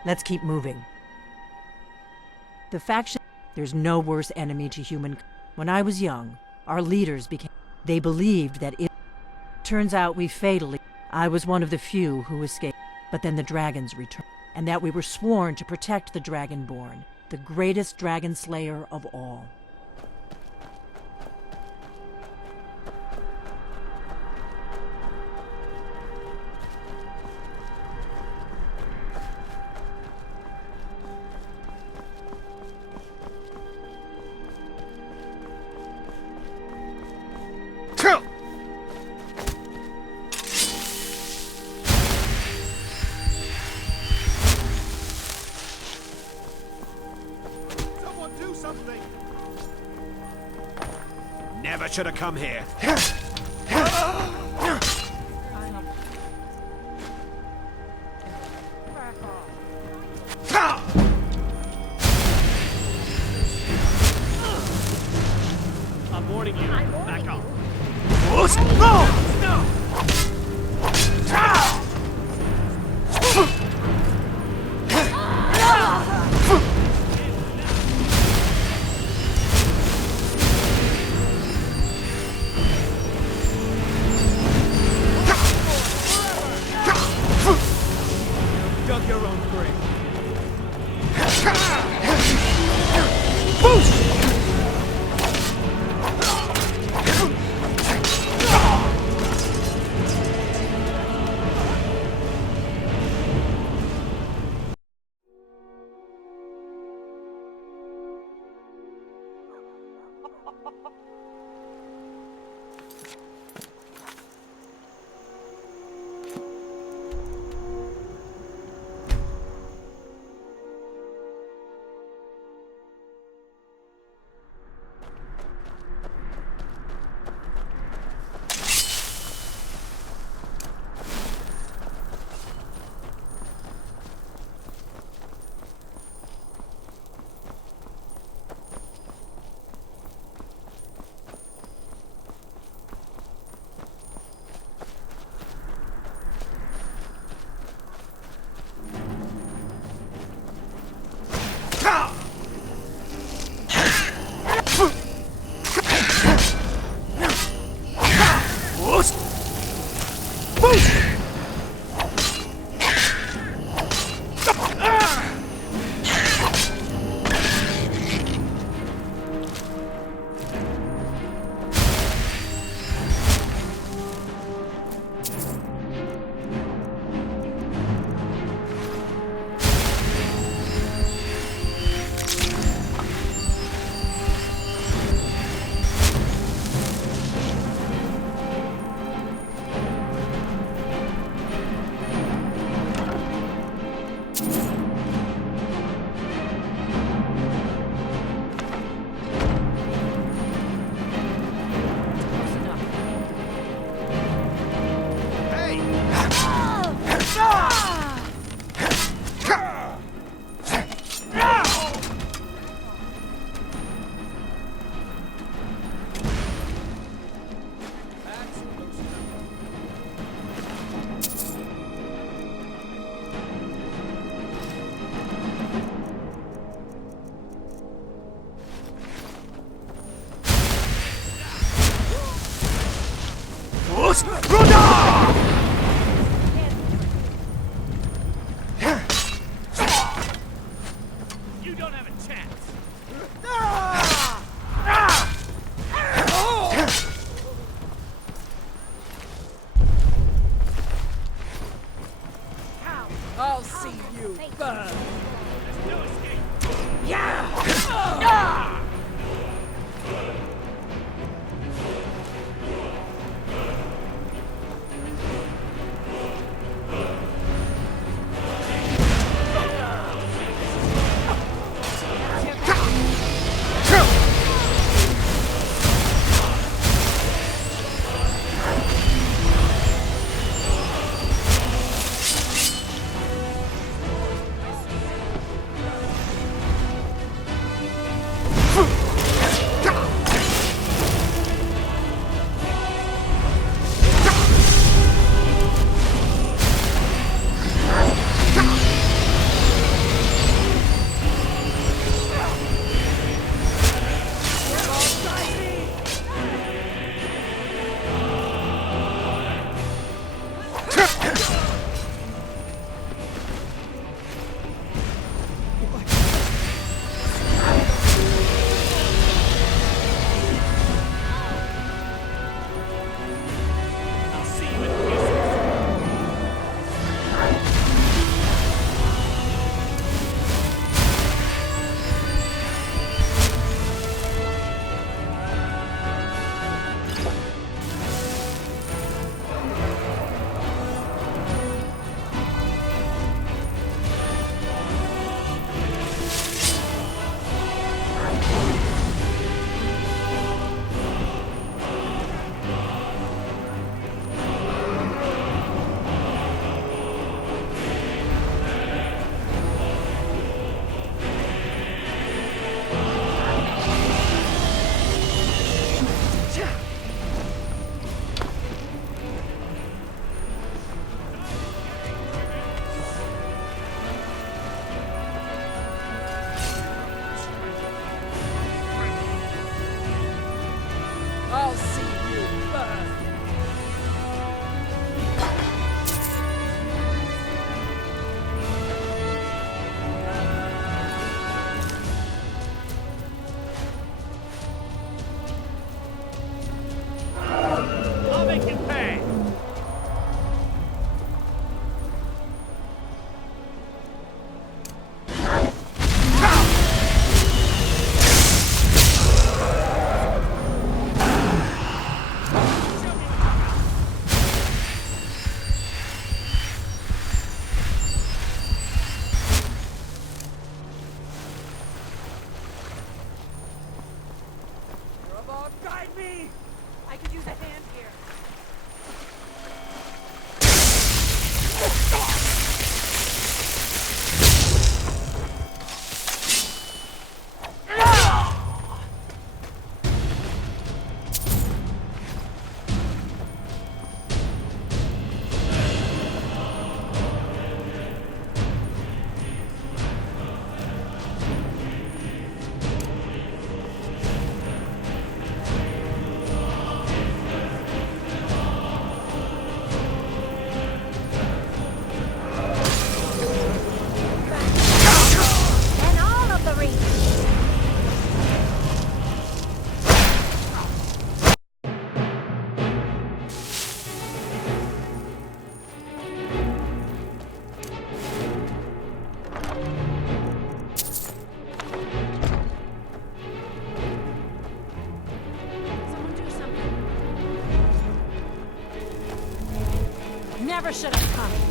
Let's keep moving. The faction... There's no worse enemy to human... When I was young, our leaders became... They believed that it... Turns out we fatally... I was one of the few who escaped. But then the dragons returned. And that we were sworn to protect the Dragonborn, the greatest dragon slayer of all. Never should have come here. I'm warning you. Back off. Dug your own grave. You don't have a chance. I'll see you burn. No escape. Yeah! never should have come.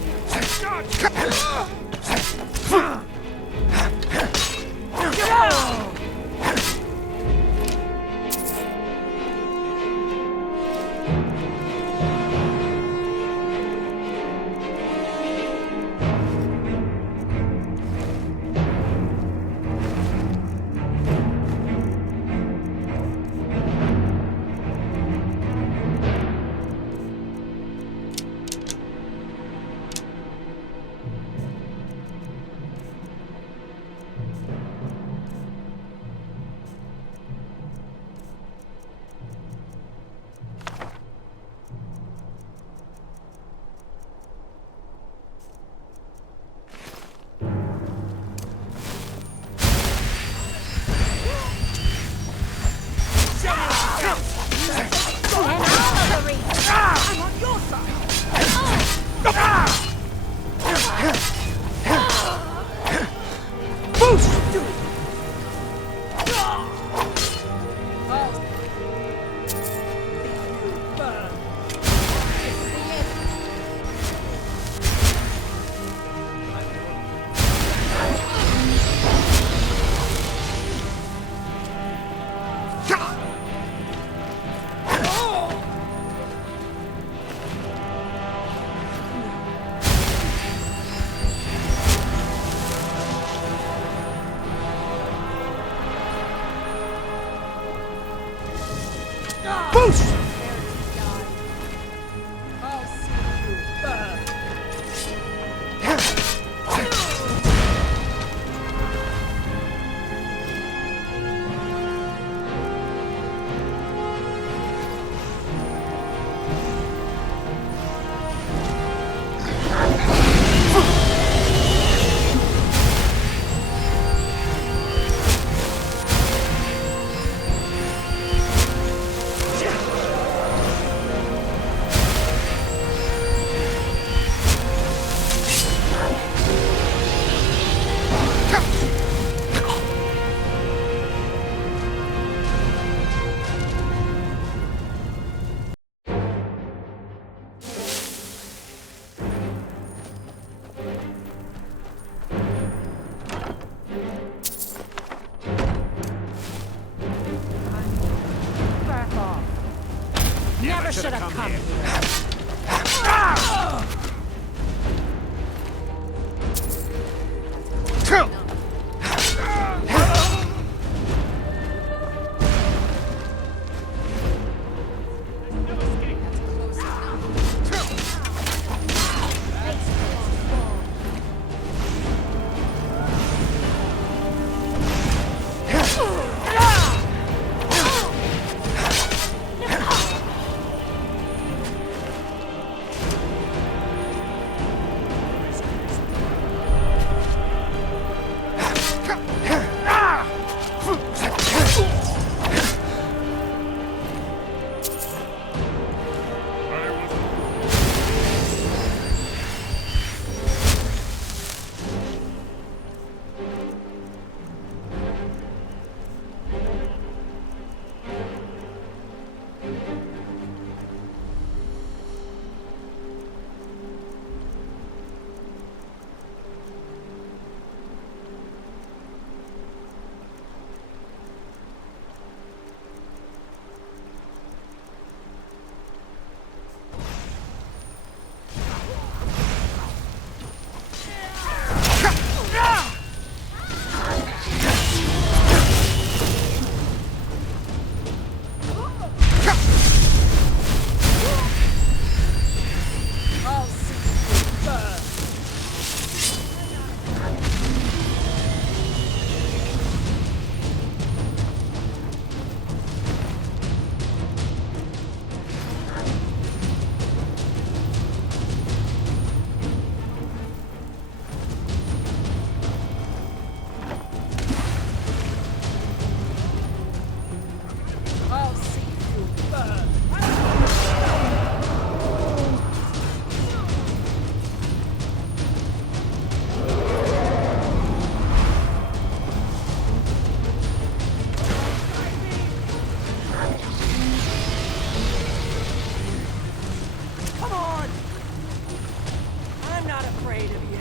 I'm not afraid of you.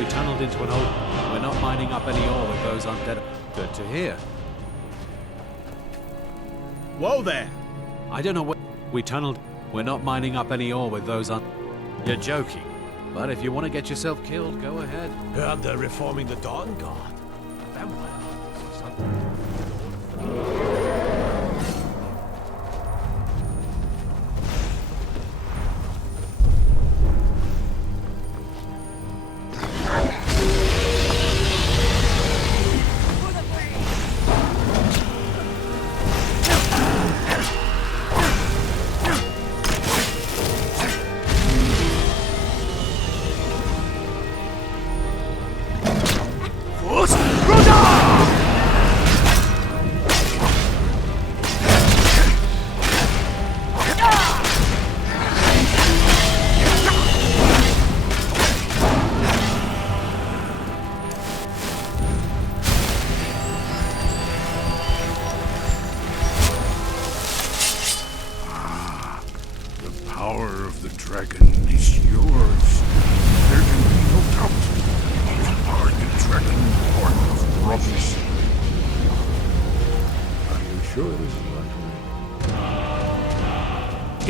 We tunneled into an old... We're not mining up any ore with those undead... Good to hear. Whoa there! I don't know what... We tunneled... We're not mining up any ore with those You're joking. But if you want to get yourself killed, go ahead. Heard they're reforming the Dawn Guard. Vampire hunters or something.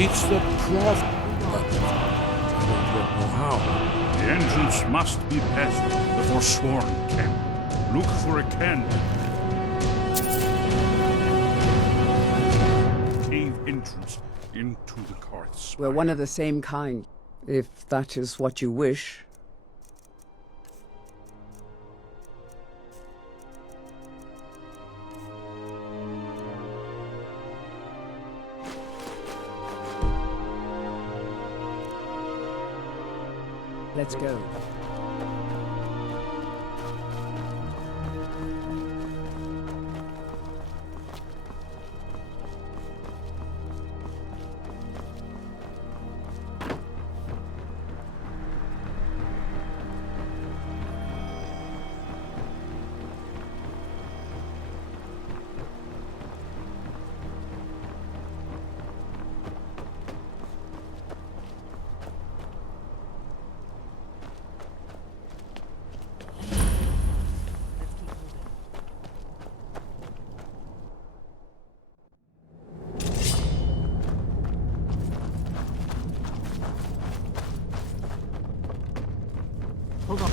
It's the prophet. But I don't yet know how. The entrance must be past the Forsworn camp. Look for a candle. Cave entrance into the Karths. We're one of the same kind, if that is what you wish. Let's go. Hold on.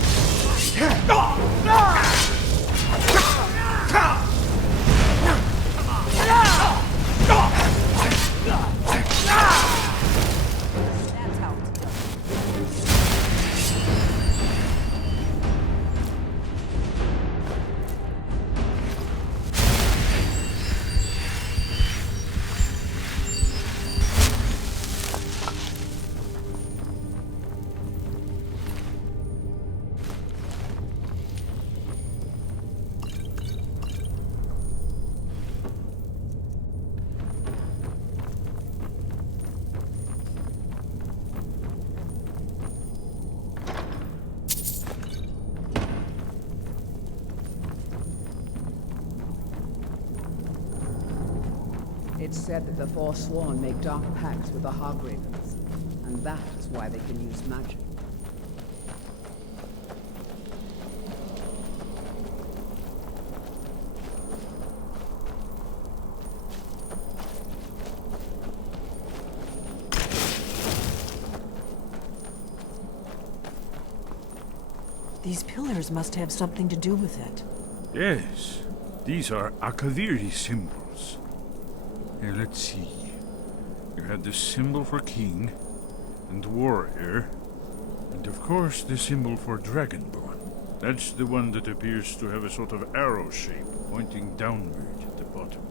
It's said that the Forsworn make dark pacts with the Hogravens, and that is why they can use magic. These pillars must have something to do with it. Yes, these are Akaviri symbols. Here, let's see. You had the symbol for king and warrior, and of course the symbol for dragonborn. That's the one that appears to have a sort of arrow shape pointing downward at the bottom.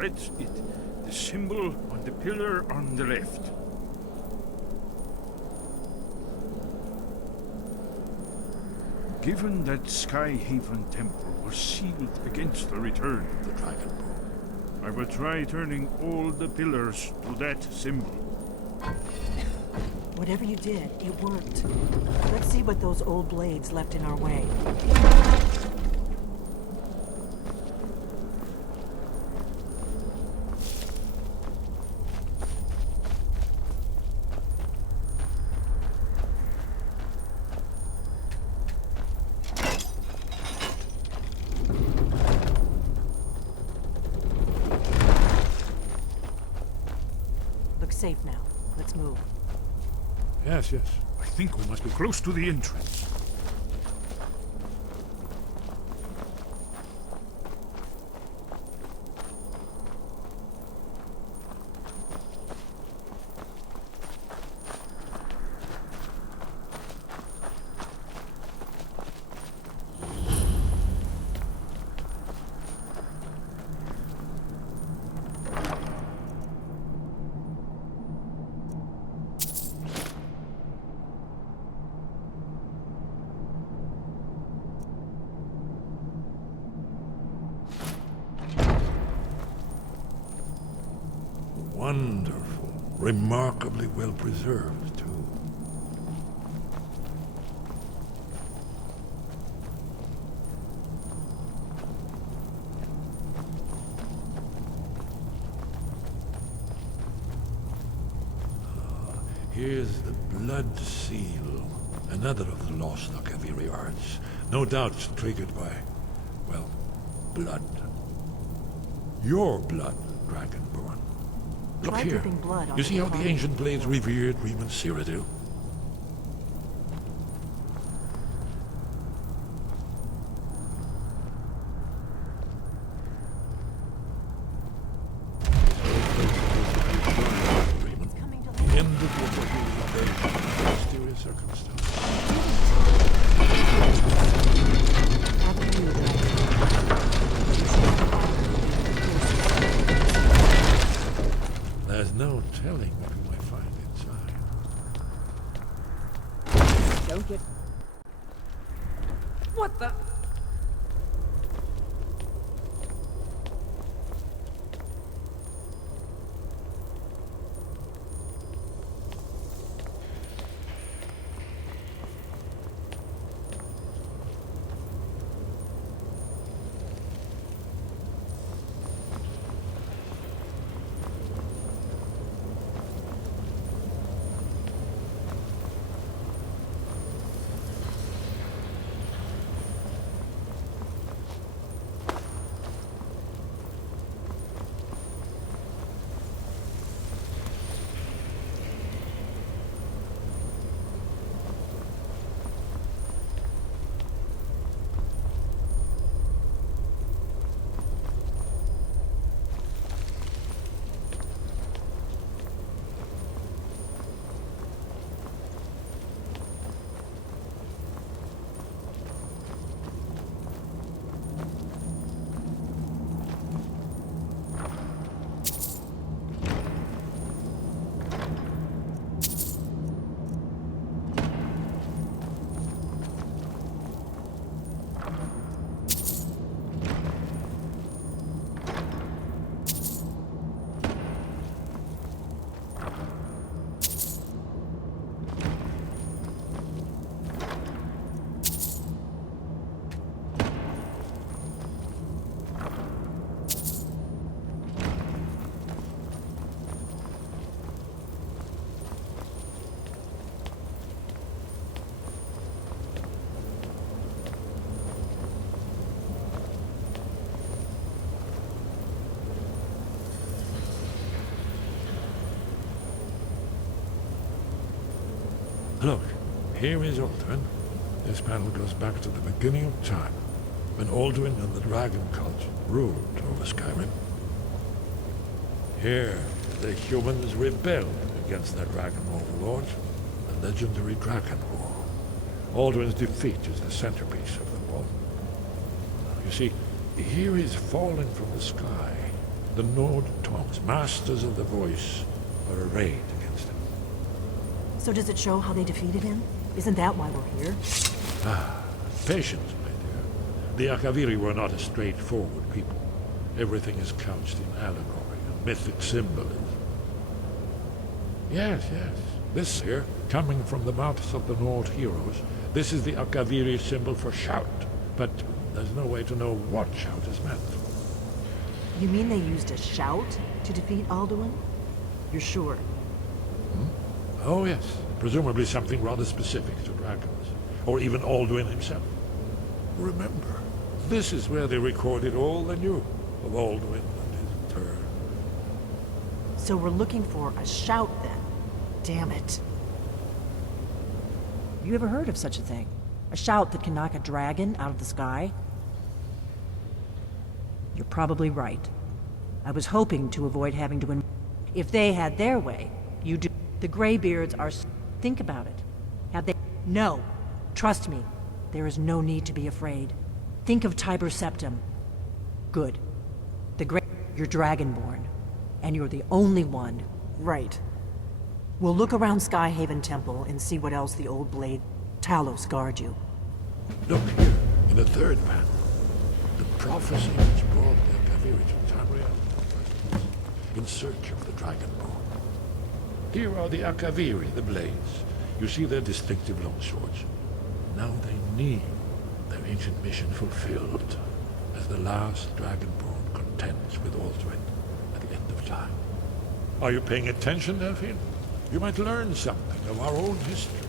That's it. The symbol on the pillar on the left. Given that Skyhaven Temple was sealed against the return of the Dragonborn, I will try turning all the pillars to that symbol. Whatever you did, it worked. Let's see what those old blades left in our way. Looks safe now. Let's move. Yes, yes. I think we must be close to the entrance. Wonderful. Remarkably well preserved, too. Here's the Blood Seal, another of the lost Akaviri arts. No doubt triggered by, well, blood. Your blood, Dragonborn. Look Try here. dripping blood You onto see the how the carving. ancient blades revered Reman Cyrodiil? End of your mysterious circumstance. There's no telling what we might find inside. Don't get... What the? Look, here is Alduin. This panel goes back to the beginning of time, when Alduin and the Dragon Cult ruled over Skyrim. Here, the humans rebelled against their dragon overlords, the legendary Dragon War. Alduin's defeat is the centerpiece of them all. You see, here is falling from the sky. The Nord tongues, masters of the voice, are arrayed against him. So does it show how they defeated him? Isn't that why we're here? Ah, Patience, my dear. The Akaviri were not a straightforward people. Everything is couched in allegory and mythic symbolism. Yes, yes. This here, coming from the mouths of the Nord heroes, this is the Akaviri symbol for shout. But there's no way to know what shout is meant. You mean they used a shout to defeat Alduin? You're sure? Oh, yes. Presumably something rather specific to dragons. Or even Alduin himself. Remember, this is where they recorded all they knew of Alduin and his turn. So we're looking for a shout then. Damn it. You ever heard of such a thing? A shout that can knock a dragon out of the sky? You're probably right. I was hoping to avoid having to... If they had their way, you do... The Greybeards are... Think about it. Had they... No. Trust me. There is no need to be afraid. Think of Tiber Septim. Good. The Grey... You're Dragonborn. And you're the only one. Right. We'll look around Skyhaven Temple and see what else the old blade Talos guard you. Look here, in the third panel. The prophecy which brought the Akaviri to Tamriel in search of the Dragonborn. Here are the Akaviri, the blades. You see their distinctive long swords. Now they need their ancient mission fulfilled as the last Dragonborn contends with Alduin at the end of time. Are you paying attention, Delphine? You might learn something of our own history.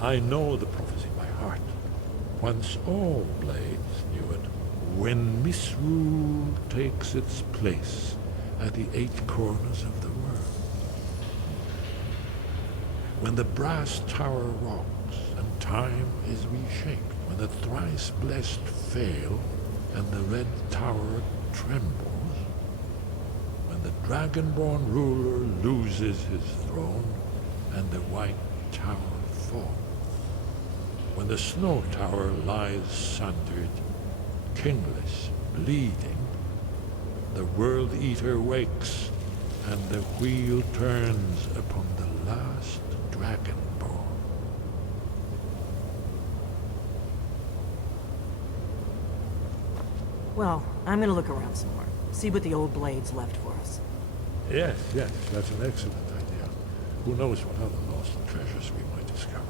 I know the prophecy by heart. Once all blades knew it. When misrule takes its place at the 8 corners of the world. When the brass tower rocks and time is reshaped. When the thrice blessed fail and the red tower trembles. When the Dragonborn ruler loses his throne and the white tower falls. When the snow tower lies sundered, kingless, bleeding, the World Eater wakes and the wheel turns upon the last Dragonborn. Well, I'm gonna look around some more. See what the old blades left for us. Yes, yes, that's an excellent idea. Who knows what other lost treasures we might discover.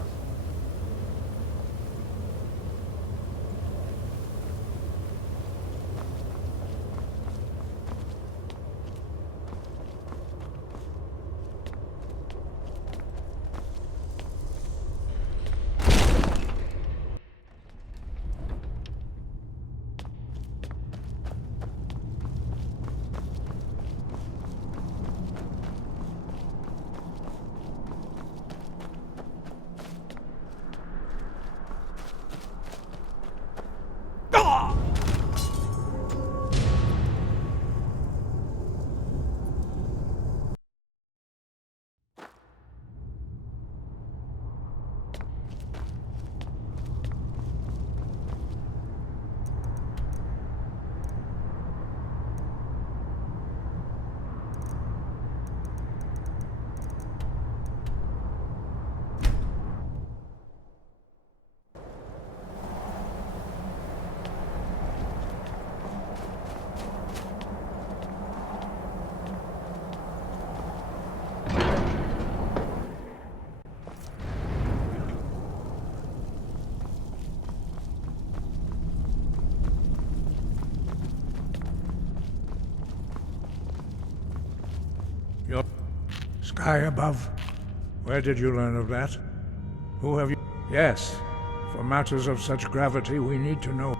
Your sky above. Where did you learn of that? Who have you... Yes, for matters of such gravity we need to know.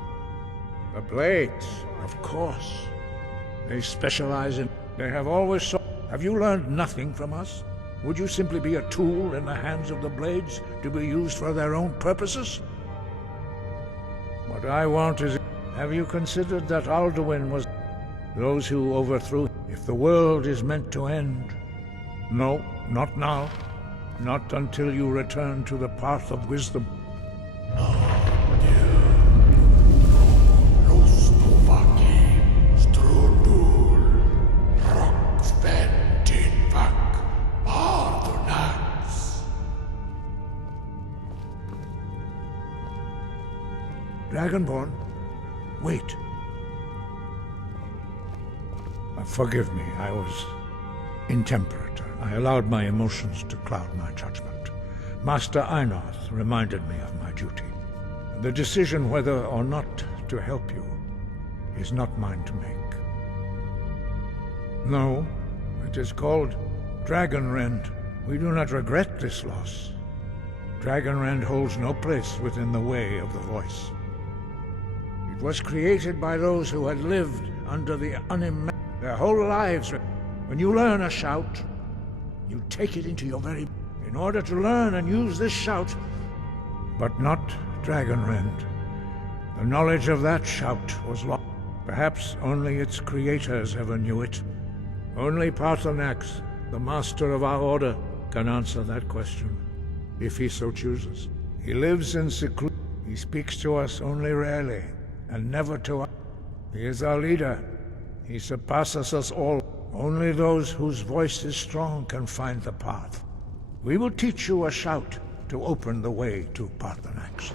The Blades, of course. They specialize in... They have always so... Have you learned nothing from us? Would you simply be a tool in the hands of the Blades to be used for their own purposes? What I want is... Have you considered that Alduin was... Those who overthrew... If the world is meant to end... No, not now. Not until you return to the path of wisdom. Dragonborn, wait. Forgive me, I was intemperate. I allowed my emotions to cloud my judgment. Master Einarth reminded me of my duty. The decision whether or not to help you is not mine to make. No, it is called Dragonrend. We do not regret this loss. Dragonrend holds no place within the way of the voice. It was created by those who had lived under the unimaginable, their whole lives. When you learn a shout, you take it into your very... In order to learn and use this shout, but not Dragonrend. The knowledge of that shout was lost. Perhaps only its creators ever knew it. Only Paarthurnax, the master of our order, can answer that question, if he so chooses. He lives in seclusion. He speaks to us only rarely, and never to us. He is our leader. He surpasses us all. Only those whose voice is strong can find the path. We will teach you a shout to open the way to Paarthurnax.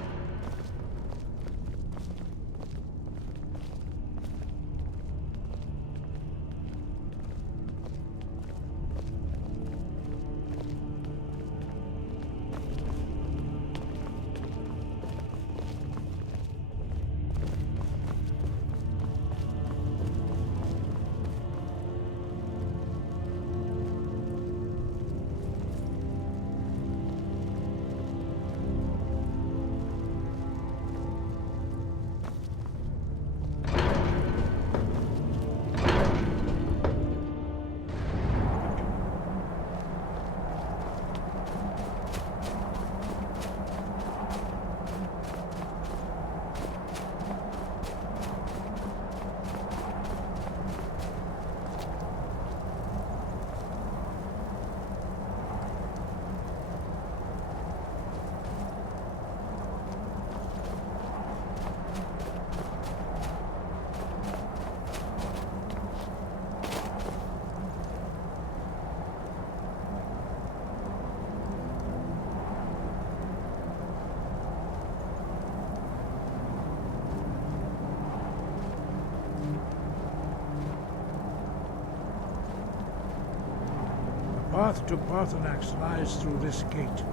The path to Paarthurnax lies through this gate.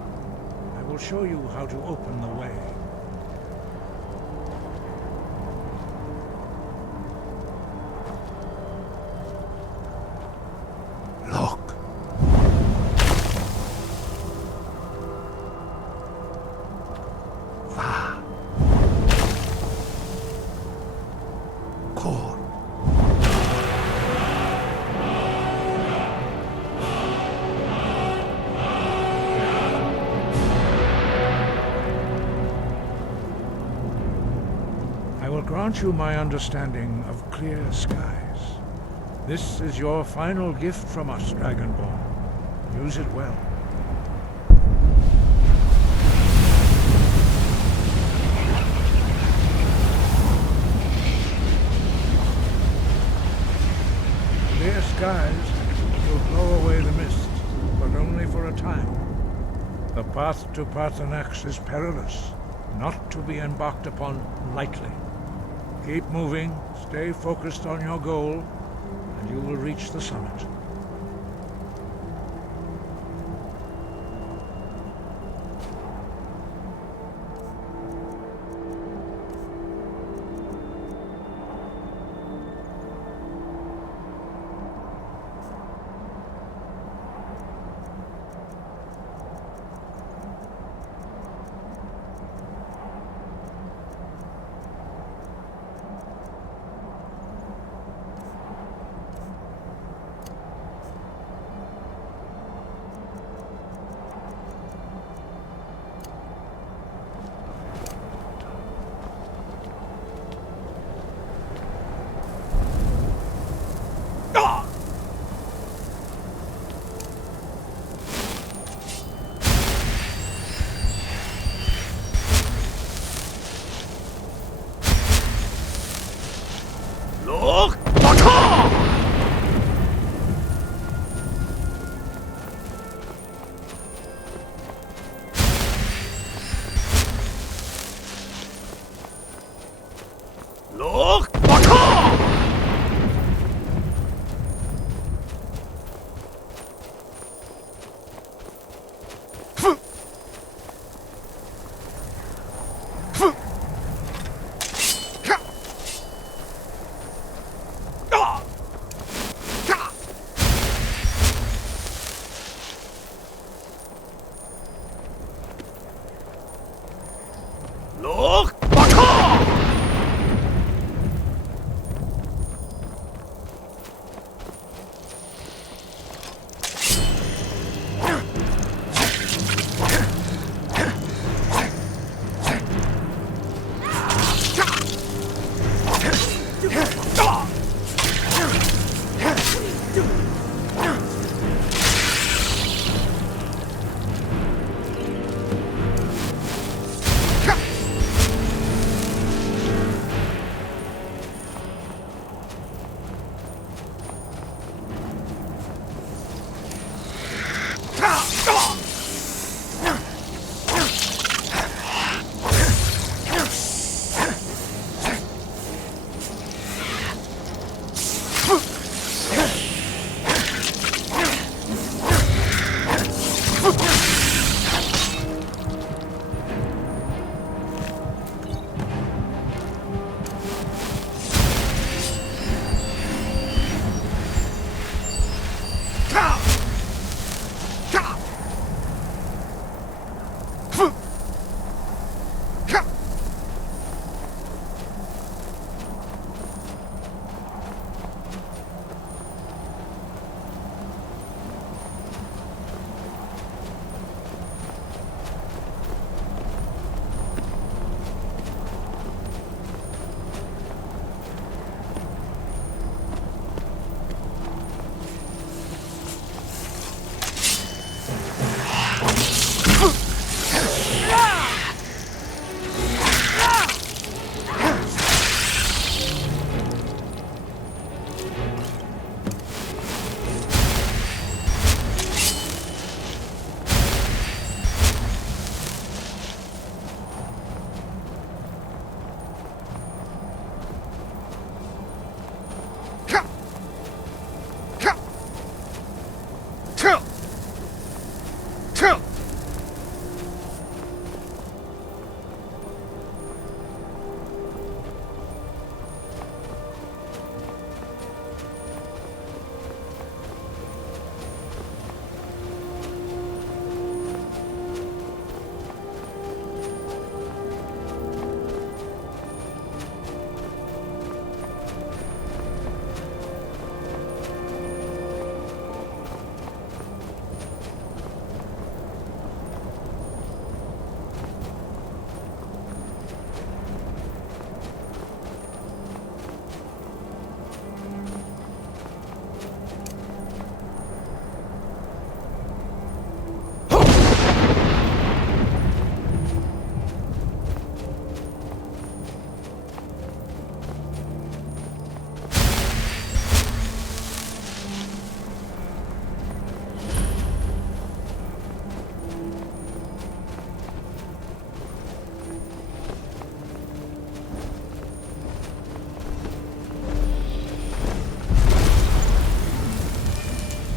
I will show you how to open the way. Look. Va. Kor. I will grant you my understanding of clear skies. This is your final gift from us, Dragonborn. Use it well. Clear skies will blow away the mist, but only for a time. The path to Paarthurnax is perilous, not to be embarked upon lightly. Keep moving, stay focused on your goal, and you will reach the summit. Look! Baka! Look! Baka!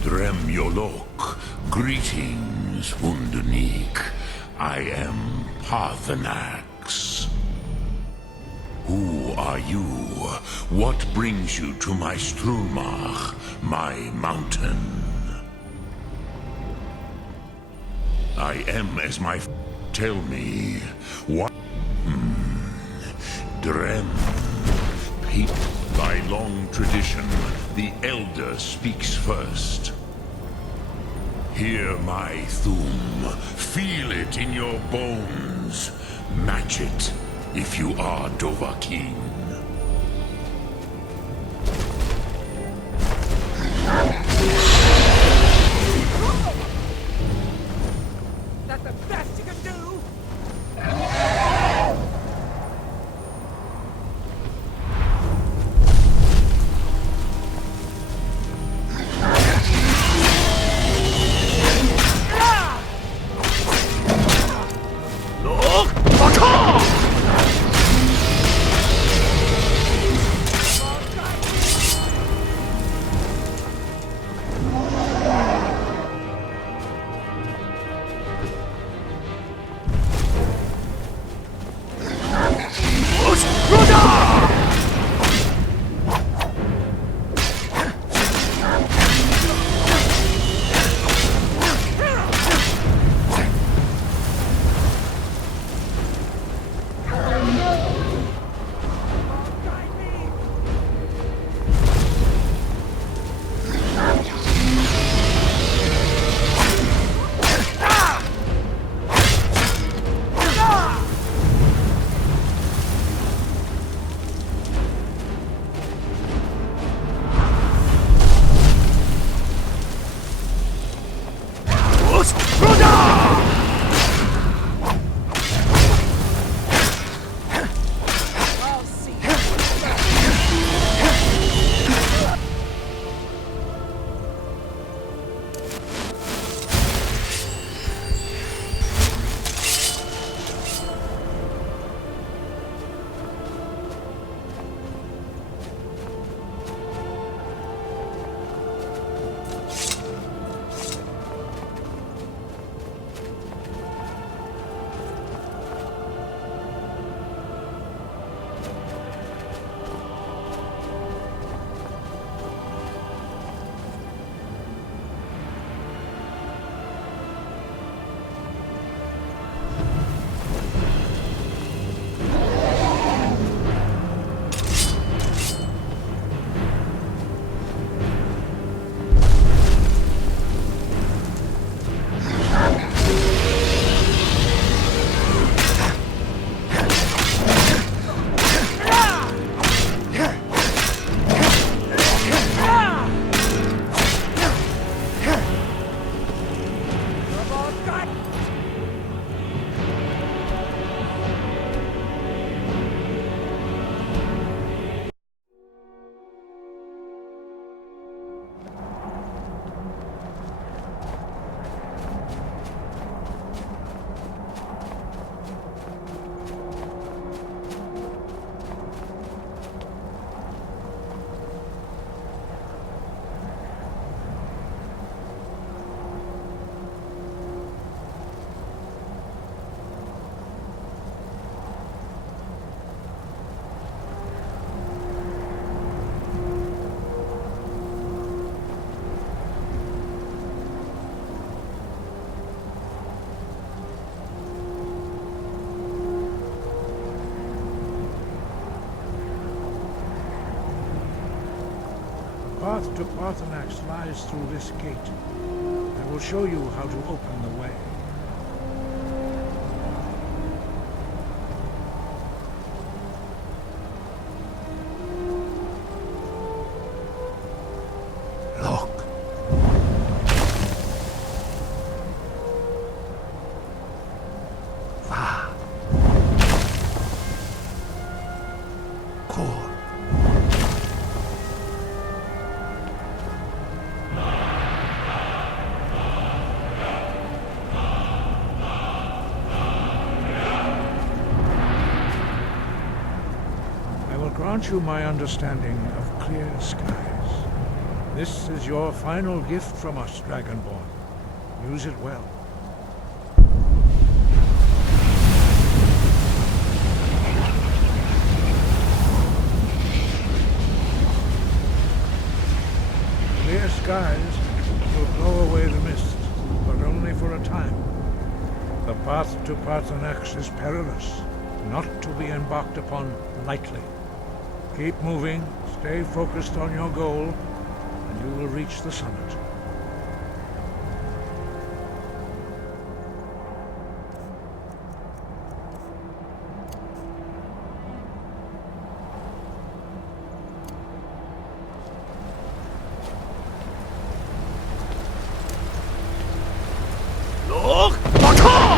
Dremyolok, greetings, Undunik. I am Parthenax. Who are you? What brings you to my Strulmach, my mountain? I am as my tell me, what? Drem. By long tradition, the Elder speaks first. Hear my Thum. Feel it in your bones. Match it if you are Dovahkiin. That's the best you can do! Look! Baka! path to Parthenax lies through this gate. I will show you how to open the way. Look. Ah. Cool. I will grant you my understanding of clear skies. This is your final gift from us, Dragonborn. Use it well. Clear skies will blow away the mist, but only for a time. The path to Parthenax is perilous, not to be embarked upon lightly. Keep moving, stay focused on your goal, and you will reach the summit. Look! Baka!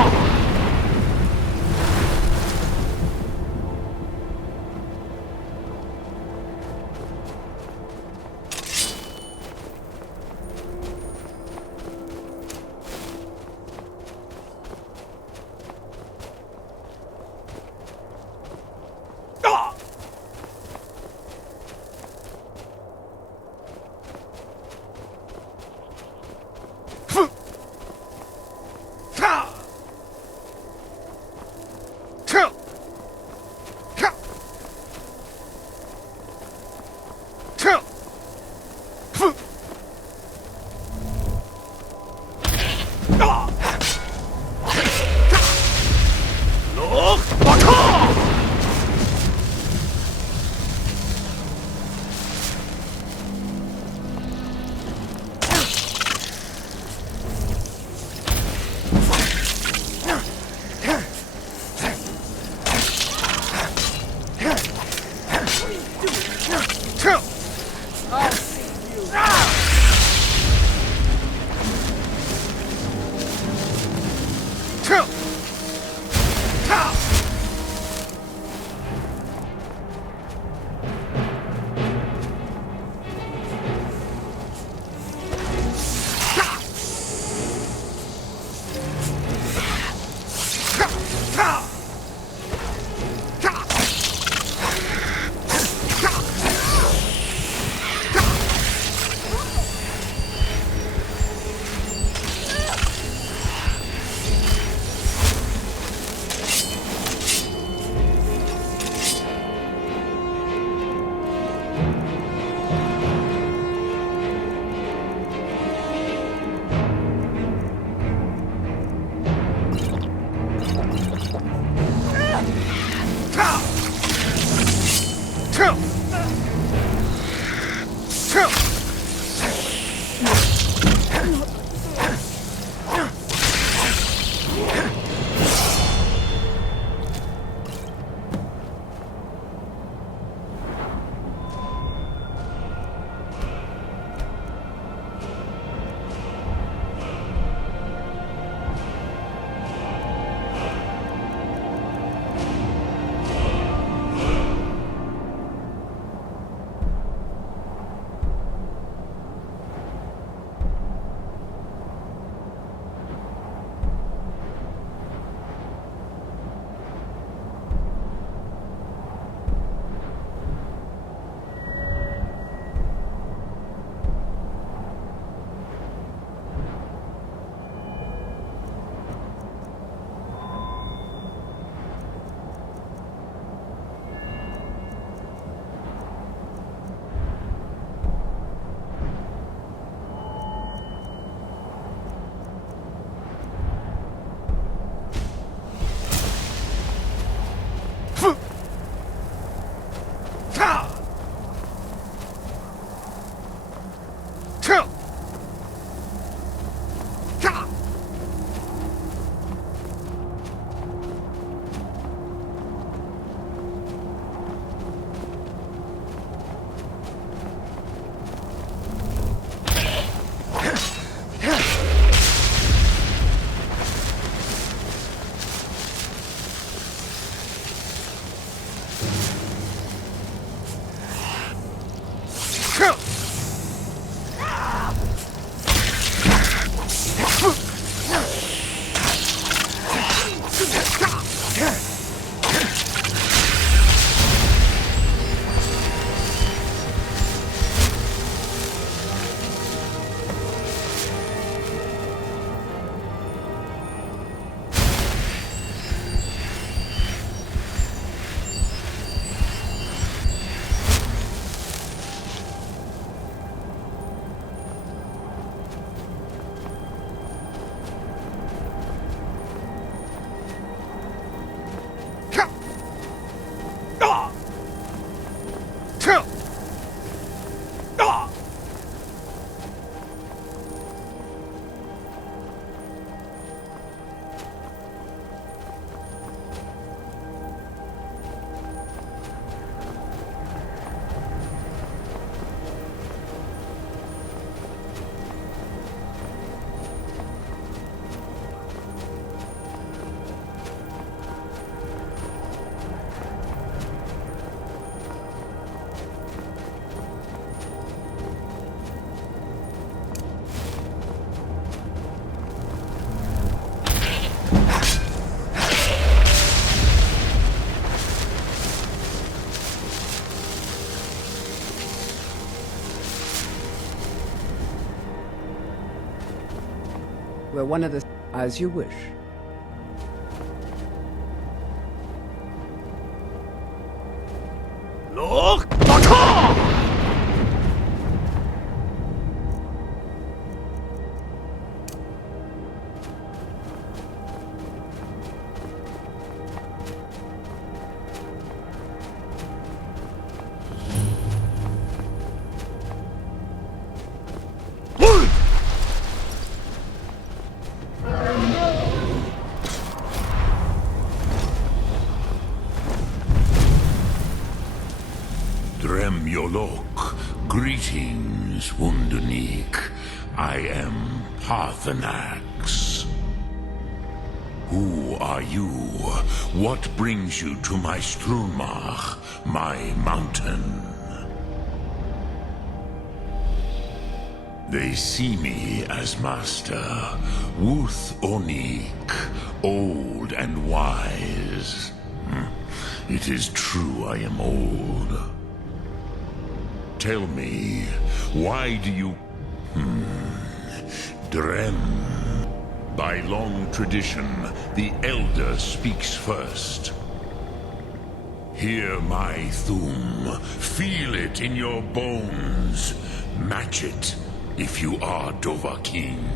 We're one of the... As you wish. Look! Dremyolok, greetings, Wundernik. I am Parthenax. Who are you? What brings you to my Strunmach, my mountain? They see me as master, Wuth Onik, old and wise. It is true I am old. Tell me, why do you... Drem. By long tradition, the Elder speaks first. Hear my Thum. Feel it in your bones. Match it, if you are Dovahkiin.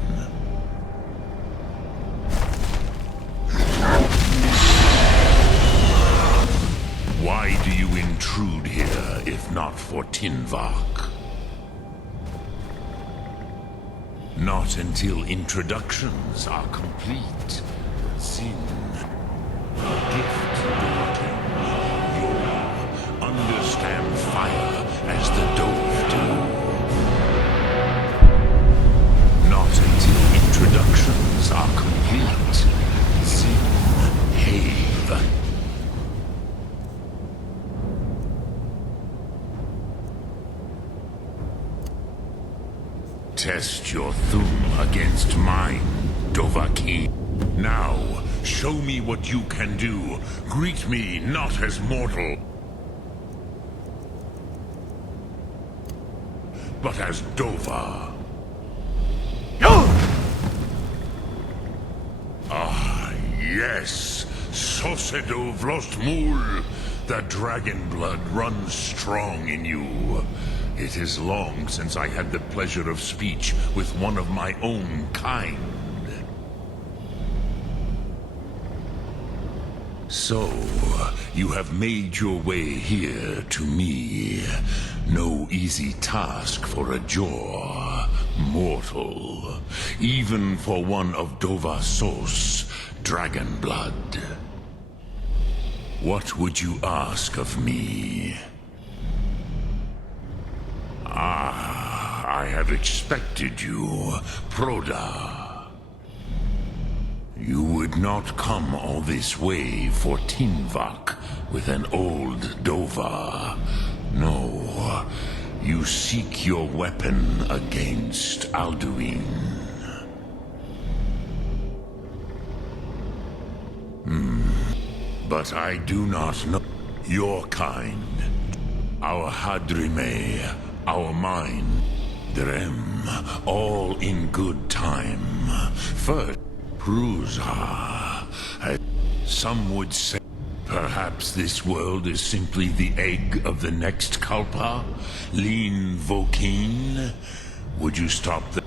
Why do you intrude here, if not for Tinvak? Not until introductions are complete. Sin. Gift, Dovahkiin. You understand fire as the Dove do. Not until introductions are complete. Sin. Have. Test your Thum against mine, Dovahkiin. Now, show me what you can do. Greet me not as mortal, but as Dova. Ah, yes, Sosedo Vrostmul. The dragon blood runs strong in you. It is long since I had the pleasure of speech with one of my own kind. So, you have made your way here to me. No easy task for a Jor, mortal. Even for one of Dovasos, dragon blood. What would you ask of me? Ah, I have expected you, Proda. You would not come all this way for Tinvak with an old Dova. No, you seek your weapon against Alduin. But I do not know your kind. Our Hadrime, our mine, Drem, all in good time. First, Prusa. Some would say perhaps this world is simply the egg of the next Kalpa? Lean Vokin? Would you stop the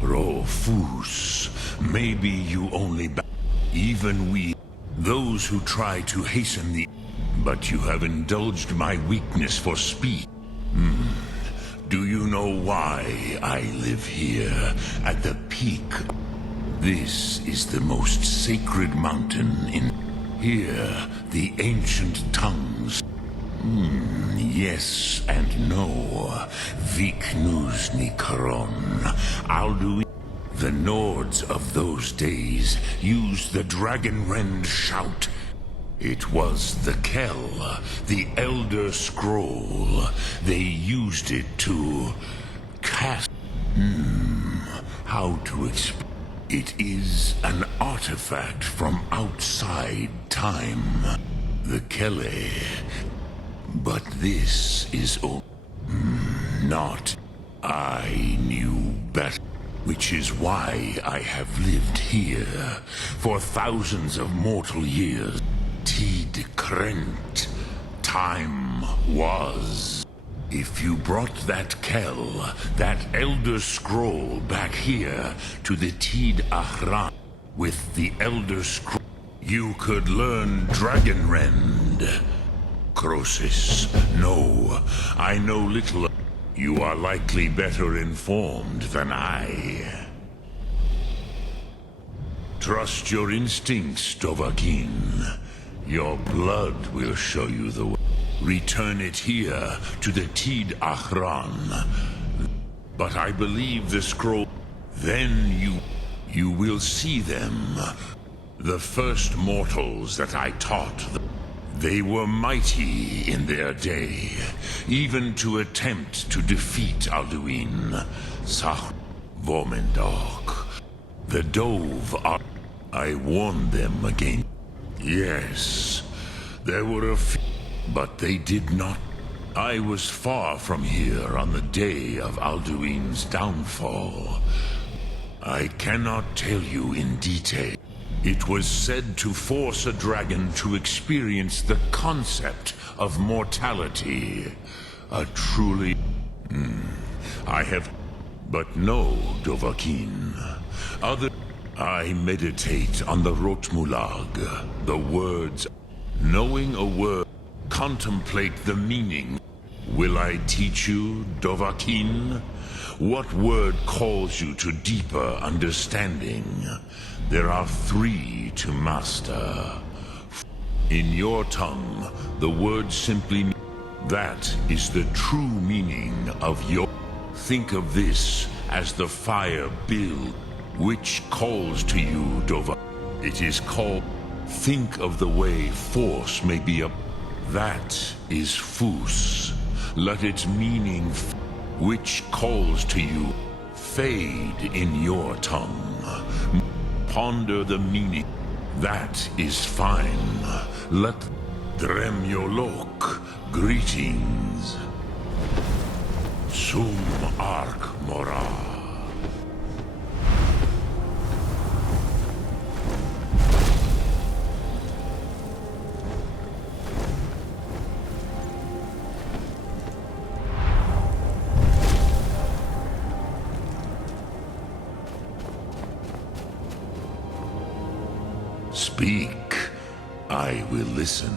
Rofus? Maybe you only even we, those who try to hasten the... But you have indulged my weakness for speed. Do you know why I live here, at the peak? This is the most sacred mountain in... Here, the ancient tongues... yes and no. Viknusni Karon. Alduin. The Nords of those days used the dragon-rend shout. It was the Kell, the Elder Scroll. They used it to cast... How to explain? It is an artifact from outside time. The Kelle. But this is not... I knew better. Which is why I have lived here for thousands of mortal years. Tid Krent. Time was. If you brought that Kell, that Elder Scroll back here to the Tid Ahran with the Elder Scroll, you could learn Dragonrend. Crosis, no, I know little. You are likely better informed than I. Trust your instincts, Dovahkiin. Your blood will show you the way. Return it here to the Tid Ahran. But I believe the scroll. Then you will see them. The first mortals that I taught. They were mighty in their day, even to attempt to defeat Alduin, Sah, Vormendok. The Dove are. I warned them against. Yes, there were a few, but they did not. I was far from here on the day of Alduin's downfall. I cannot tell you in detail. It was said to force a dragon to experience the concept of mortality. A truly... I have... But no, Dovahkiin. I meditate on the Rotmulag, the words. Knowing a word, contemplate the meaning. Will I teach you, Dovahkiin? What word calls you to deeper understanding? There are 3 to master. In your tongue, the word simply... That is the true meaning of your... Think of this as the fire build, which calls to you, Dova. It is called... Think of the way force may be a... That is Fus. Let its meaning... Which calls to you... Fade in your tongue. Ponder the meaning. That is fine. Let Dremyolok. Greetings. Sum Ark Mora. Speak. I will listen.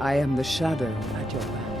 I am the shadow at your back.